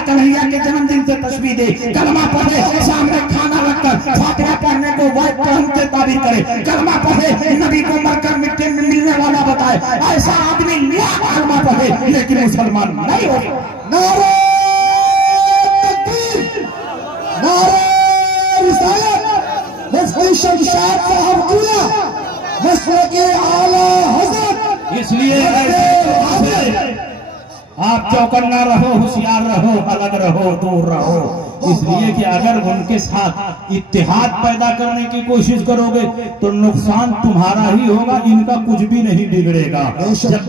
ऐसा आदमी लाख कलमा पढ़े लेकिन मुसलमान नहीं हो। नारे तकबीर, नारे रिसालत, मुफ्ती शमशाद साहब पूरा मसलक के आला हज़रत। इसलिए आप चौकन्ना रहो, होशियार रहो, अलग रहो, दूर रहो। इसलिए कि अगर उनके साथ इत्तेहाद पैदा करने की कोशिश करोगे तो नुकसान तुम्हारा ही होगा, इनका कुछ भी नहीं बिगड़ेगा।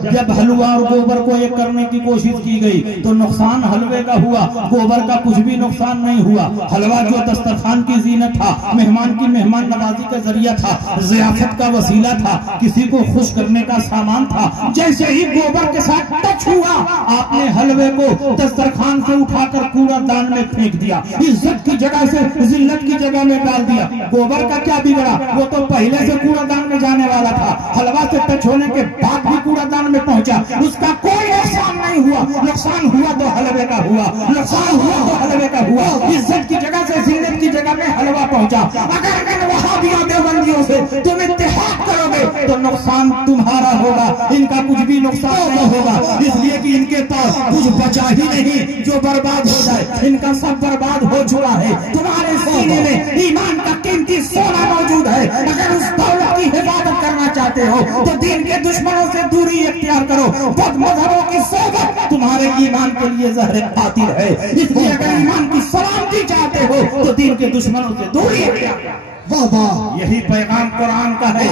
जब हलवा और गोबर को एक करने की कोशिश की गई तो नुकसान हलवे का हुआ, गोबर का कुछ भी नुकसान नहीं हुआ। हलवा जो दस्तरखान की जीनत था, मेहमान की मेहमान नवाजी का जरिया था, ज़ियाफत का वसीला था, किसी को खुश करने का सामान था, जैसे ही गोबर के साथ टच हुआ आपने हलवे को दस्तरखान से उठाकर कूड़ादान में फेंक दिया, इज्जत की जगह से जिल्लत की जगह में डाल दिया। गोबर का क्या बिगड़ा, वो तो पहले से कूड़ादान में जाने वाला था, हलवा से टच होने के बाद भी कूड़ादान में पहुंचा, उसका कोई नुकसान नहीं हुआ। नुकसान हुआ तो हलवे का हुआ, नुकसान हुआ तो हलवे का हुआ। इज्जत की जगह से जिल्लत की जगह में हलवा पहुंचा। अगर इन वहाबियों देवबंदियों से तुम इत्तेहाद करोगे तो नुकसान तुम्हारा होगा, इनका कुछ भी नुकसान नहीं होगा। इसलिए कि इनके पास कुछ बचा ही नहीं जो बर्बाद हो जाए, इनका सब बर्बाद हो चुका है। तुम्हारे सीने में ईमान का कीमती सोना मौजूद है। अगर उस दौलत की हिफाजत करना चाहते हो तो दीन के दुश्मनों से दूरी इख्तियार करो। बदमज़हबों की सोबत तुम्हारे ईमान के लिए ज़हर कातिल है। इसलिए अगर ईमान की सलामती चाहते हो तो दीन के दुश्मनों से दूरी इख्तियार करो। वाह वाह, यही पैगाम कुरान का है।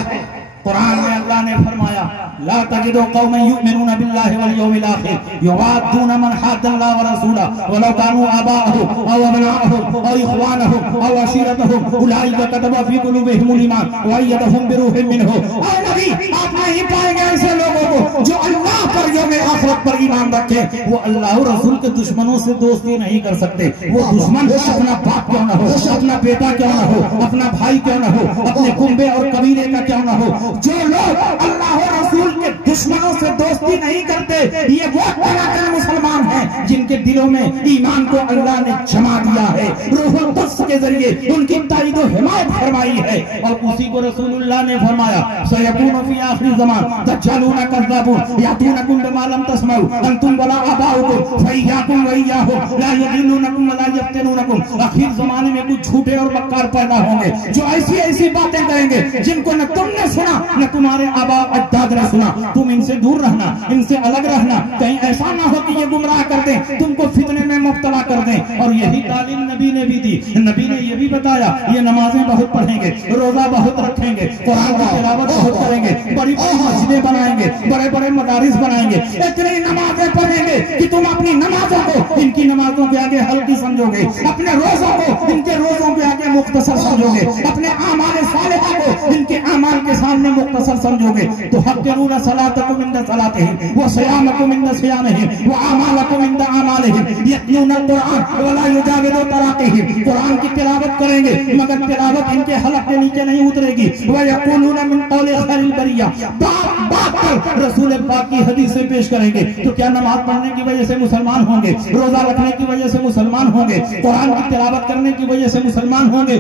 कुरान में अल्लाह ने फरमाया ला तजिदु कौमन युमिनून बिल्लाहि वल यौमिल आखिर युवाद्दून मन हाद्दल्लाह व रसूलहु वलौ कानू आबाअहुम औ अबनाअहुम औ इख्वानहुम औ अशीरतहुम उलाइका कतबा फी कुलूबिहिमुल ईमान व अय्यदहुम बिरूहिम मिनहु। और नबी आप नहीं पाएंगे ऐसे लोगों को जो अल्लाह पर यौम आखिरत पर ईमान रखे, वो अल्लाह और रसूल के दुश्मनों से दोस्ती नहीं कर सकते। वो दुश्मन अपना बाप क्यों न हो, अपना बेटा क्यों न हो, अपना भाई क्यों न हो, अपने कुंबे और कबीले का क्यों न हो, जो लोग अल्लाह और रसूल के दुश्मनों से दोस्ती नहीं करते, ये वो कलाकार मुसलमान हैं जिनके दिलों में ईमान को अल्लाह ने जमा दिया है, रूहुल कुद्स के जरिए उनकी ताईद और हिमायत फरमाई है। और उसी को रसूलुल्लाह ने फरमाया सयकूनु फी आखिर ज़मान दज्जालून कज़्ज़ाबून यातूनकुम बिमा लम तस्मऊ अंतुम वला आबाउकुम फइय्याकुम व इय्याहुम ला युदिल्लूनकुम वला यफ्तिनूनकुम। आखिर जमाने में कुछ झूठे और मक्कार पैदा होंगे जो ऐसी ऐसी बातें कहेंगे जिनको न तुमने सुना न तुम्हारे आबा अजदाद ने सुना। तुम इनसे दूर रहना, इनसे अलग रहना, कहीं ऐसा ना हो कि ये गुमराह कर दें, तुमको फितने में मुब्तला कर दें। और यही तालीम नबी ने भी दी। नबी ने ये भी बताया ये नमाजें बहुत पढ़ेंगे, रोजा बहुत रखेंगे, कुरान की तिलावत बहुत करेंगे, बड़ी बड़ी मस्जिदें बनाएंगे, बड़े बड़े मदारिस बनाएंगे, इतनी नमाजें पढ़ेंगे कि तुम अपनी नमाजों को इनकी नमाजों के आगे हल्की समझोगे, अपने रोजों को इनके रोजों के आगे मुख्तसर समझोगे, अपने आमाल सालिहा को इनके आमाल के सामने मुख्तसर समझोगे। तो हक़्क़िरूना सलातकुम इंदा सलातिहिम व सियामकुम इंदा सियामिहिम व अमालकुम इंदा अमालिहिम यत्लूना कुरान वला युजाविदु तराक़िहिम। कुरान की तिलावत करेंगे मगर तिलावत इनके हलक के नीचे नहीं उतरेगी। व यक़ूलूना मिन क़ौलि खैरिल बरिया, बात बात पर रसूल पाक की हदीसें पेश करेंगे। तो क्या नमाज पढ़ने की वजह से मुसलमान होंगे, रोजा रखने की वजह से मुसलमान होंगे, कुरान की तिलावत करने की वजह से मुसलमान होंगे?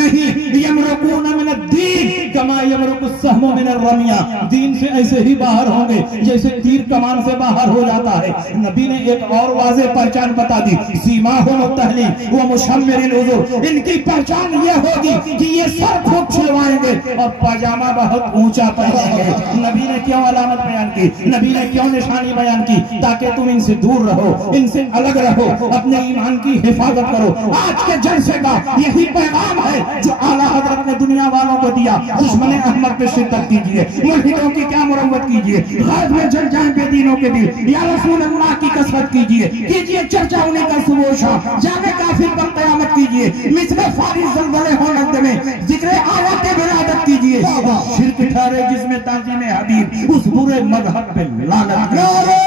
नहीं। यमरुकूना मिनद्दीन कमा यमरुकुस सहमु मिनर रमिया। दीन से ऐसे ही बाहर होंगे जैसे तीर कमान से बाहर हो जाता है। नबी ने एक और वाज़ेह पहचान बता दी, सीमाहुम तहलील व मुशम्मिरिल उज़ुर। इनकी पहचान ये होगी कि ये सर खूब छिलवाएंगे और पाजामा बहुत ऊंचा पहनेंगे। नबी ने क्यों अलामत बयान की, नबी ने क्यों निशानी बयान की? ताकि तुम इनसे दूर रहो, इनसे अलग रहो, अपने ईमान की हिफाजत करो। आज के जलसे का यही पैगाम है जो आला हजरत ने दुनिया वालों को दिया। दुश्मन अहमद पे शिद्दत कीजिए, मुल्हिदों की क्या मुरव्वत कीजिए, गैब में जल जाएं बेदीनों के दिल, या रसूल अल्लाह की कसरत कीजिए चर्चा उन्हीं का सुबह शाम, जाने काफिर पर क़यामत कीजिए, मिस्र फारिस ज़लज़ले हो नज़्द में जिक्र आयत विलादत कीजिए। शिर्क ठहरे जिसमें ताज़ीम हबीब, उस बुरे मज़हब पे लानत। नारे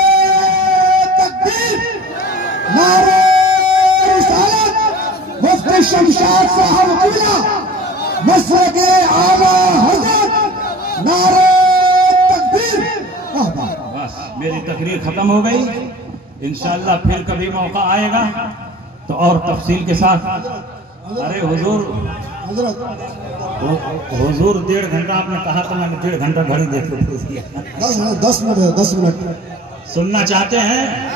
तकबीर, नारे रिसालत, मुफ्ती शमशाद साहब पूरा मसलक के आला हज़रत, नारे तकबीर। बस मेरी तकरीर खत्म हो गई। इंशाअल्लाह फिर कभी मौका आएगा तो और तफसील के साथ। अरे हुजूर हुजूर 1.5 घंटा आपने कहा तो मैंने 1.5 घंटा घड़ी देख के पूछ दिया। 10 मिनट है, 10 मिनट सुनना चाहते हैं?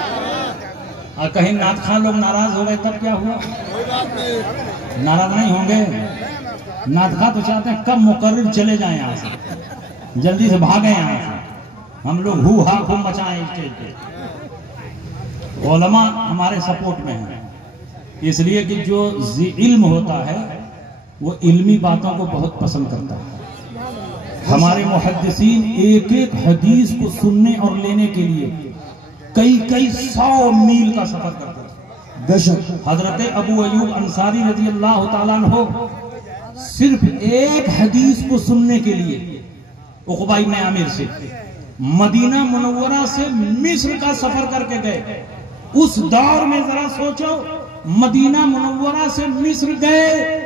और कहीं नाथ खान लोग नाराज हो गए तब क्या हुआ? नाराज नहीं होंगे। नाथ खान तो चाहते हैं कब मुकर्रिर चले जाएं यहाँ से, जल्दी से भागें यहाँ से, हम लोग हु हा खूब मचाएं स्टेज पे। उलमा हमारे सपोर्ट में है, इसलिए कि जो इल्म होता है वो इल्मी बातों को बहुत पसंद करता है। हमारे मुहद्दिसीन एक एक हदीस को सुनने और लेने के लिए कई कई 100 मील का सफर करते हैं। हजरत अबू अयूब अंसारी रजी अल्लाह ताला अन्हु सिर्फ एक हदीस को सुनने के लिए उक़बा इब्न आमिर से मदीना मुनव्वरा से मिस्र का सफर करके गए। उस दौर में जरा सोचो, मदीना मुनव्वरा से मिस्र गए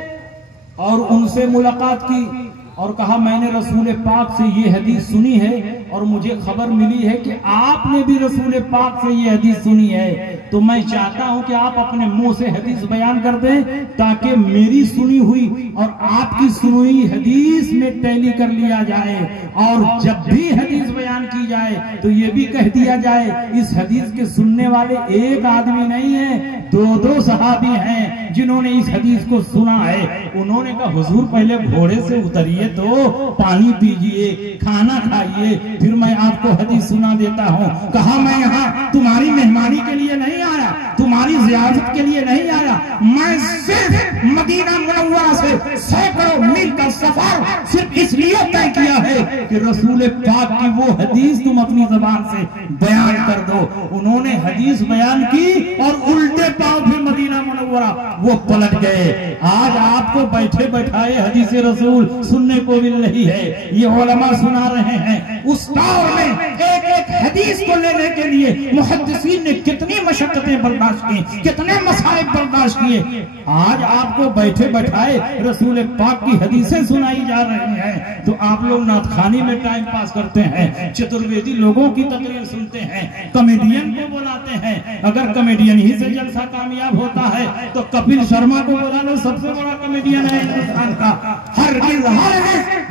और उनसे मुलाकात की और कहा मैंने रसूल पाक से ये हदीस सुनी है और मुझे खबर मिली है कि आपने भी रसूल पाक से ये हदीस सुनी है, तो मैं चाहता हूं कि आप अपने मुंह से हदीस बयान कर दें ताकि मेरी सुनी हुई और आपकी सुनी हुई हदीस में टैली कर लिया जाए, और जब भी हदीस बयान की जाए तो ये भी कह दिया जाए इस हदीस के सुनने वाले एक आदमी नहीं है, 2 सहाबी हैं जिन्होंने इस हदीस को सुना है। उन्होंने कहा हुजूर पहले घोड़े से उतरिए तो पानी पीजिए, खाना खाइए, फिर मैं आपको हदीस सुना देता हूँ। कहा मैं यहाँ तुम्हारी मेहमानी के लिए नहीं आया, तुम्हारी जियारत के लिए नहीं आया, मैं सिर्फ मदीना मुनव्वरा से सैकड़ों मील का सफर सिर्फ इसलिए तय किया है कि रसूल पाक की वो हदीस तुम अपनी जबान से बयान कर दो। उन्होंने हदीस बयान की और उल्टे पांव फिर मदीना मुनव्वरा वो पलट गए। आज आपको बैठे बैठाए हदीस रसूल सुनने को मिल रही है, ये उलमा सुना रहे हैं। उस दौर में एक एक हदीस को लेने के लिए मुहद्दिसीन ने कितनी मशक्कतें बर्दाश्त की, कितने मसाइब बर्दाश्त किए। आज आपको बैठे बैठाए रसूल पाक की हदीसें सुनाई जा रही हैं तो आप लोग नाथखानी में टाइम पास करते हैं, चतुर्वेदी लोगों की तकरीर सुनते हैं, कॉमेडियन को बुलाते हैं। अगर कॉमेडियन ही से जलसा कामयाब होता है तो कपिल शर्मा को बुलाना सबसे बड़ा कॉमेडियन है हिंदुस्तान का। हर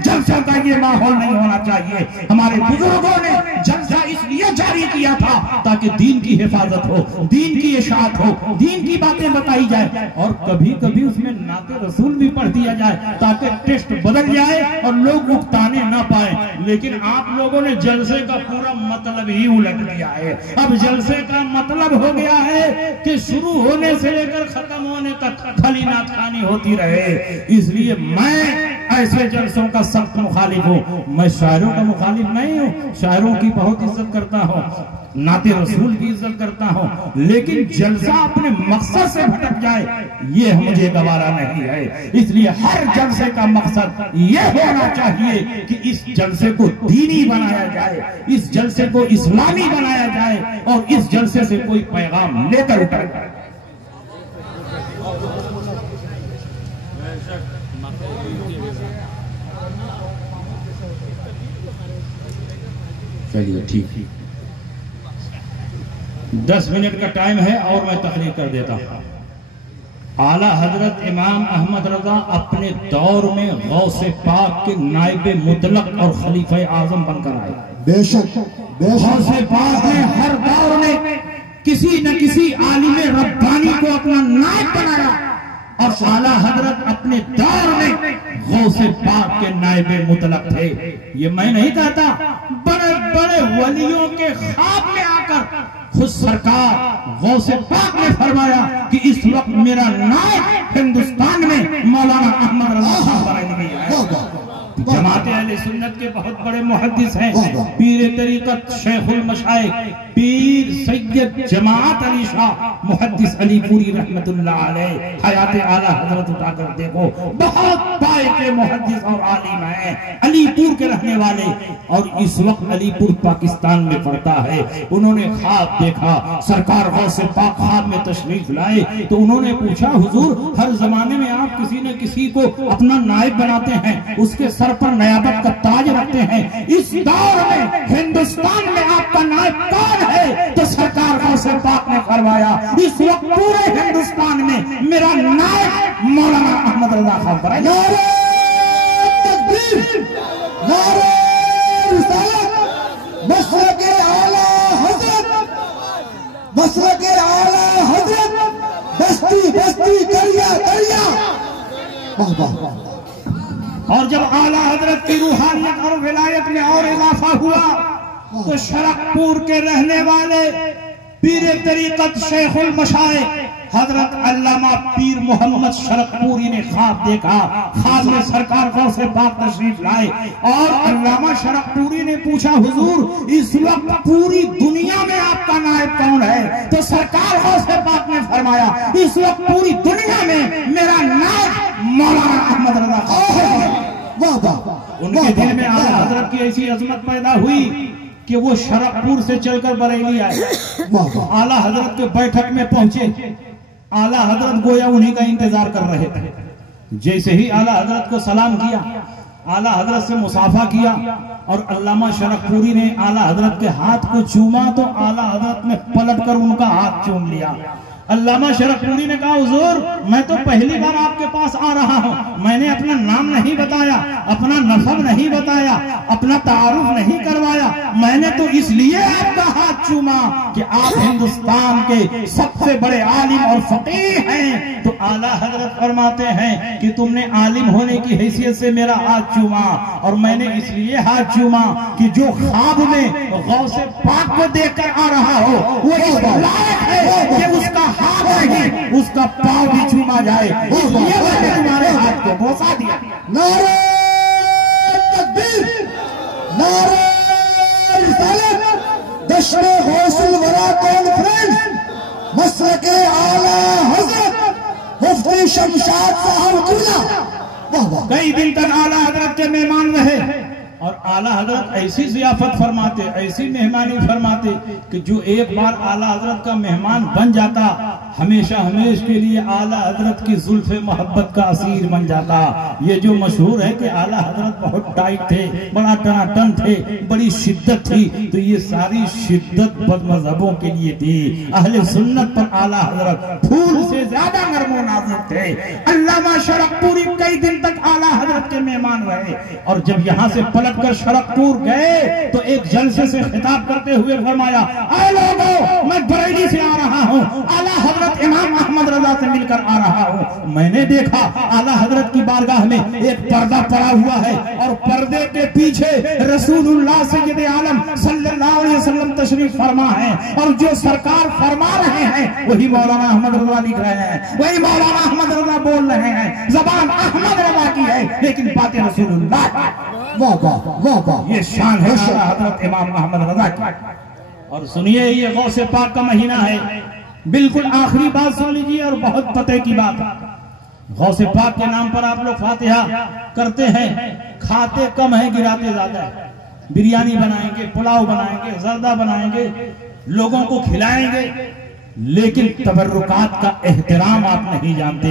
जलसा का ये माहौल नहीं होना चाहिए। हमारे बुजुर्गों ने जलसा इसलिए जारी किया था ताकि दीन की हिफाजत हो, दीन की इशाअत हो, दीन की बातें बताई जाए और कभी कभी उसमें नाते रसूल भी पढ़ दिया जाए ताकि टेस्ट बदल जाए और लोग उकताने ना पाए। लेकिन आप लोगों ने जलसे का पूरा मतलब ही उलट दिया है। अब जलसे का मतलब हो गया है कि शुरू होने से लेकर खत्म होने तक खाली नाथखानी होती रहे। इसलिए मैं ऐसे जलसों का सख्त मुखालिफ हूँ। मैं शायरों का मुखालिफ नहीं हूँ, शायरों की बहुत इज्जत करता हूँ, नाते रसूल की इज्जत करता हूँ, लेकिन जलसा अपने मकसद से भटक जाए ये मुझे गवारा नहीं है। इसलिए हर जलसे का मकसद ये होना चाहिए कि इस जलसे को दीनी बनाया जाए, इस जलसे को इस्लामी बनाया जाए और इस जलसे से कोई पैगाम लेकर उतर जाए। चलिए ठीक, 10 मिनट का टाइम है और मैं तकरीर कर देता हूँ। आला हजरत इमाम अहमद रजा अपने दौर में गौसे पाक के नाइब मुतलक और खलीफा आजम बनकर आए। बेशक गौसे पाक ने हर दौर में किसी न किसी आलिम रब्बानी को अपना नाइब बनाया और आला हजरत अपने दौर में गौसे पाक के नाइब मुतलक थे। ये मैं नहीं कहता, बड़े बड़े वलियों के ख्वाब में आकर खुद सरकार गौसे पाक ने फरमाया कि इस वक्त मेरा नायब हिंदुस्तान में मौलाना अहमद रजा बरेलवी है। जमात अहले सुन्नत के बहुत बड़े मुहद्दिस हैं, पीर तरीकत शेखुल मशाइख पीर सैयद जमात अली शाह मुहद्दिस अलीपुरी रहमतुल्लाह अलैह हयात आला हजरत उठाकर देखो, बहुत पाए के मुहद्दिस और आलिम हैं, अलीपुर के रहने वाले, और इस वक्त अलीपुर पाकिस्तान में पड़ता है। उन्होंने ख्वाब देखा, सरकार गौसे पाक ख्वाब में तशरीफ लाए तो उन्होंने पूछा हुजूर हर जमाने में आप किसी न किसी को अपना नायब बनाते हैं, उसके सर पर नयाबत का ताज रखते हैं, इस दौर में हिंदुस्तान में आपका नायब कौन है? तो सरकार गौसे पाक ने फरमाया इस वक्त पूरे हिंदुस्तान में मेरा नायक मौलाना अहमद रजा खान पर नारे तकबीर, नारे रिसालत, मसलके आला हजरत, मसलके आला हजरत, बस्ती बस्ती करिया करिया। वाह वाह। और जब आला हजरत की रूहानियत और विलायत में और इजाफा हुआ तो शरकपुर के रहने वाले पीर तरीकत शेखुल मशाइख हजरत अल्लामा पीर मोहम्मद शरकपुरी ने ख्वाब देखा। ख्वाब में सरकार गौसे पाक तशरीफ लाए और अल्लामा शरकपुरी ने पूछा हुजूर इस वक्त पूरी दुनिया में आपका नायब कौन है? तो सरकार गौसे पाक ने फरमाया इस वक्त पूरी दुनिया में मेरा नायब मौलाना अहमद रजा खान। वाह वाह। उनके दिल में आला हजरत की ऐसी अजमत पैदा हुई कि वो शरकपुर से चलकर बरेली आए। आला हजरत के बैठक में पहुंचे। आला हजरत गोया उन्हीं का इंतजार कर रहे थे। जैसे ही आला हजरत को सलाम किया, आला हजरत से मुसाफा किया और अल्लामा शरकपुरी ने आला हजरत के हाथ को चूमा तो आला हजरत ने पलटकर उनका हाथ चूम लिया। अल्लामा शरकपुरी ने कहा हुजूर मैं तो पहली बार आपके पास आ रहा हूं, मैंने अपना नाम नहीं बताया, अपना नसब नहीं बताया, अपना तारुफ नहीं करवाया, मैंने तो इसलिए आपका हाथ चूमा कि आप हिंदुस्तान के सबसे बड़े आलिम और फकीह हैं। तो आला हजरत फरमाते हैं कि तुमने आलिम होने की हैसियत से मेरा हाथ चूमा और मैंने इसलिए हाथ चूमा कि जो ख्वाब में गौसे पाक को देखकर आ रहा हो वो इस लायक है कि उसका हाथ नहीं उसका पांव भी चूमा जाए, इसलिए मैंने तुम्हारे हाथ को बोसा दिया। नारे तकबीर, नारे रिसालत, दश्मे गौसुल वरा कॉन्फ्रेंस, मसलके आला हजरत मुफ्ती शमशाद साहब किबला। वाह वाह। कई दिन तक आला हजरत के मेहमान रहे और आला हजरत ऐसी जियाफत फरमाते, ऐसी मेहमानी फरमाते कि जो एक बार आला हजरत का मेहमान बन जाता हमेशा हमेश के लिए आला हजरत की जुल्फे मोहब्बत का असीर बन जाता। ये जो मशहूर है कि आला हजरत बहुत टाइट थे, बड़ा टनाटन थे, बड़ी शिद्दत थी, तो ये सारी शिद्दत बदमज़हबों के लिए थी। अहले सुन्नत पर आला हजरत फूल से ज्यादा नर्मो नाजुक थे। अल्लामा शरकपुरी कई दिन तक आला हजरत के मेहमान रहे और जब यहाँ से पलट कर शरकपुर गए तो एक जलसे से खिताब करते हुए फरमाया, आए लोगों मैं बरेली से आ रहा हूँ, आला हजरत इमाम अहमद रजा से मिलकर आ रहा हूँ। मैंने देखा आला हजरत की बारगाह में एक पर्दा पड़ा हुआ है और पर्दे के पीछे रसूलुल्लाह सय्यद आलम सल्लल्लाहु अलैहि वसल्लम तशरीफ फरमा है और जो सरकार फरमा रहे हैं वही मौलाना अहमद रजा लिख रहे हैं, वही मौलाना अहमद रजा बोल रहे हैं। जबान अहमद रजा की है लेकिन बातें रसूलुल्लाह। वाह वाह वाह वाह। ये शान है आला हजरत इमाम अहमद रजा की। और सुनिए ये गौसे पाक का महीना है, बिल्कुल आखिरी बात सुन लीजिए और बहुत पते की बात। गौसे पाक के नाम पर आप लोग फातिहा करते हैं, खाते कम है गिराते ज्यादा है। बिरयानी बनाएंगे, पुलाव बनाएंगे, जर्दा बनाएंगे, लोगों को खिलाएंगे, लेकिन तबर्रुकात का एहतराम आप नहीं जानते।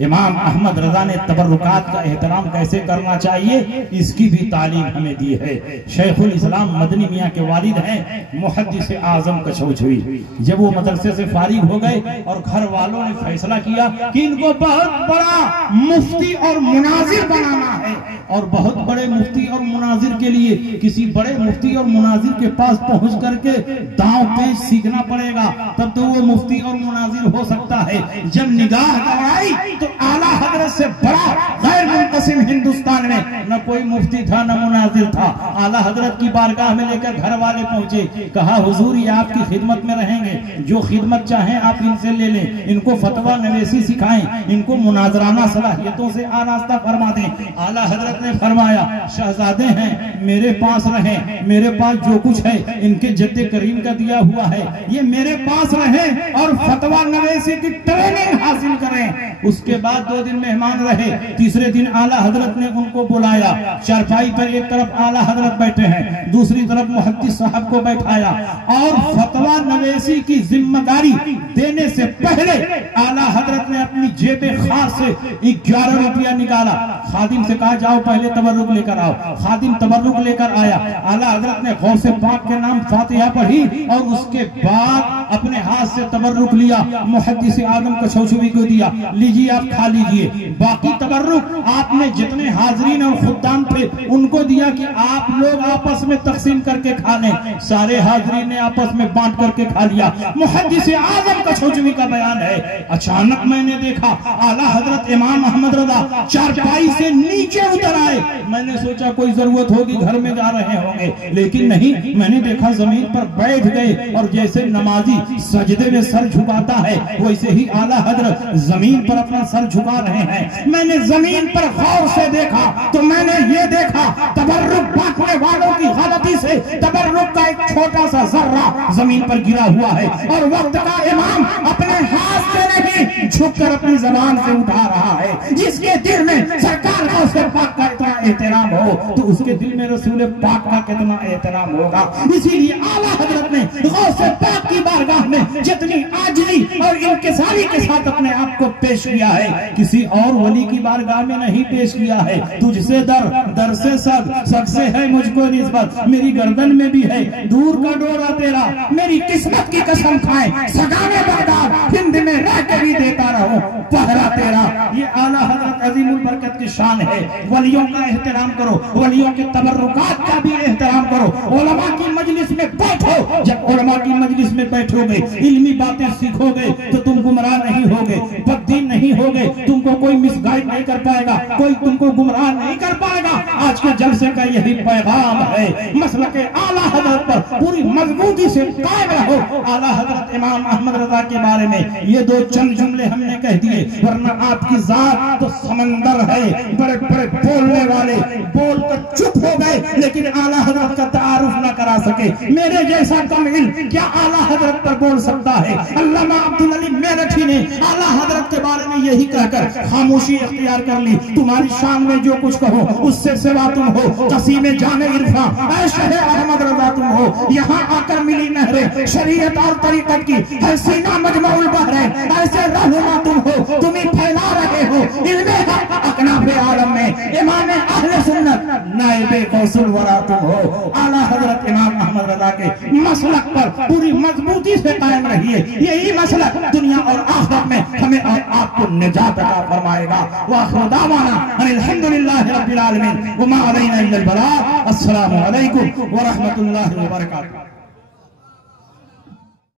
इमाम अहमद रजा ने तबर्रुकात का एहतराम कैसे करना चाहिए इसकी भी तालीम हमें दी है। शेखुल इस्लाम मदनी मियाँ के वालिद हैं मुहद्दिस आजम कछौछुई। जब वो मदरसे से फारिग हो गए और घर वालों ने फैसला किया कि इनको बहुत बड़ा मुफ्ती और मुनाजिर बनाना है और बहुत बड़े मुफ्ती और मुनाजिर के लिए किसी बड़े मुफ्ती और मुनाजिर के पास पहुंच करके दांव पेच सीखना पड़ेगा, तब तो वो मुफ्ती और मुनाजिर हो सकता है। जब निगाह गड़ाई तो आला हजरत से बड़ा गैर मुंतसिम हिंदुस्तान में न कोई मुफ्ती था न मुनाजिर था। आला हजरत की बारगाह में लेकर घर वाले पहुंचे, कहा हुजूर ये आपकी खिदमत में रहेंगे, जो खिदमत चाहें आप इनसे ले लें, इनको फतवा नवेसी सिखाएं, इनको मुनाजराना सलाहियतों से आरास्ता फरमा दें। आला हजरत ने फरमाया शहजादे हैं मेरे पास रहें, मेरे पास जो कुछ है इनके जद्दे करीम का दिया हुआ है ये मेरे पास रहें और फतवा नवेसी की ट्रेनिंग हासिल करें। उसके बाद 2 दिन मेहमान रहे। तीसरे दिन आला हजरत ने उनको बुलाया, चारपाई पर एक तरफ आला हजरत बैठे हैं, दूसरी तरफ मुहद्दिस साहब को बैठाया और फतवा नवेसी की जिम्मेदारी देने से पहले आला हजरत ने अपनी जेब खेते खास से 11 रुपया निकाला, खादिम से कहा जाओ पहले तबर्रुक लेकर आओ। खादिम तबर्रुक लेकर आया, आला हजरत ने गौसे पाक के नाम फातिहा पढ़ी और उसके बाद अपने हाथ से तबर्रुक लिया, मुहद्दिस आदम कशौशवी को दिया, लीजिए आप खा लीजिए। बाकी तबर्रुक आपने जितने हाजरीन और खुद्दाम थे उनको दिया कि आप लोग आपस में तकसीम करके खा लें। सारे हाजरीन ने आपस में बांट करके खा लिया। मुहद्दिस आदम कशौशवी का बयान है, अचानक मैंने देखा आला हजरत इमाम अहमद रजा चारपाई से नीचे उतर आए। मैंने सोचा कोई जरूरत होगी, घर में जा रहे होंगे, लेकिन नहीं, मैंने देखा जमीन पर बैठ गए और जैसे नमाजी सजदे में सर झुकाता है वैसे ही आला हजरत जमीन पर अपना सर झुका रहे हैं। मैंने जमीन पर गौर से देखा तो मैंने ये देखा तबर्रुक बांटने वालों की गलती से तबर्रुक का एक छोटा सा जर्रा जमीन पर गिरा हुआ है और वक्त का इमाम अपने हाथ से नहीं झुककर अपनी जबान से उठा रहा है। जिसके दिल में सरकार का उसके पाक का इतना एहतराम हो तो उसके दिल में रसूल पाक का कितना एहतराम होगा। इसीलिए आला हजरत ने गौसे पाक की बारगाह में जितनी आजिज़ी और इंकिसारी के साथ अपने आप को पेश किया है, किसी और वली की बारगाह में नहीं पेश किया है। तुझसे दर, दर से सग, सग से है मुझको निस्बत, मेरी गर्दन में भी है दूर का डोरा तेरा, मेरी किस्मत की कसम खाए सगाने बगदाद हिंद में रह के भी देता रहो पहरा तेरा। ये आला हजरत अजीमुल बरकत की शान है। वलियों का एहतराम करो, वलियों के तबर्रुकात का भी एहतराम करो। उलमा की मजलिस में बैठो, जब उलमा की मजलिस में बैठोगे, इल्मी बातें सीखोगे तो तुम गुमराह नहीं होगे, बददीन नहीं होगे, तुमको कोई मिसगाइड नहीं कर पाएगा, कोई तुमको गुमराह नहीं कर पाएगा। आज के जलसे का यही पैगाम है। मसलक आला हजरत पर पूरी मजबूती से कायम रहो। आला हजरत इमाम अहमद रजा के बारे में ये दो चंद जुमले हमने कह दिए, वरना आपकी जात तो समंदर है। बड़े बड़े बोलने वाले बोल कर चुप हो गए लेकिन आला हजरत का तारुफ न करा सके। मेरे जैसा कम इल्म क्या आला हजरत पर बोल सकता है? अल्लामा अब्दुल अली मेरठी ने आला हजरत के बारे में यही कहकर खामोशी इख्तियार कर ली। तुम्हारी शान में जो कुछ कहो उससे सिवा तुम हो कसीमे जाने इरफा, ऐशे अहमद रजा तुम हो। यहाँ आकर मिली नहरे शरीयत और तरीकत की है सीना मजमउल बहरे, ऐसे रहनुमा तुम हो, तुम ही फैला रहे हो इल्मे हक अकनाफे आलम में। इमाम अहले सुन्नत नाइबे गौसुल वरा तुम हो। आला हजरत इमाम अहमद रजा के मसलक पर पूरी मजबूती से कायम रहिए। यही मसलक दुनिया और आखिरत में हमें और आपको निजात अता फरमाएगा। वाखिर दावाना अनिल हम्दुलिल्लाहि रब्बिल आलमीन व मा अलैना इल्लल बलाग। अस्सलामु अलैकुम व रहमतुल्लाहि व बरकातुहू।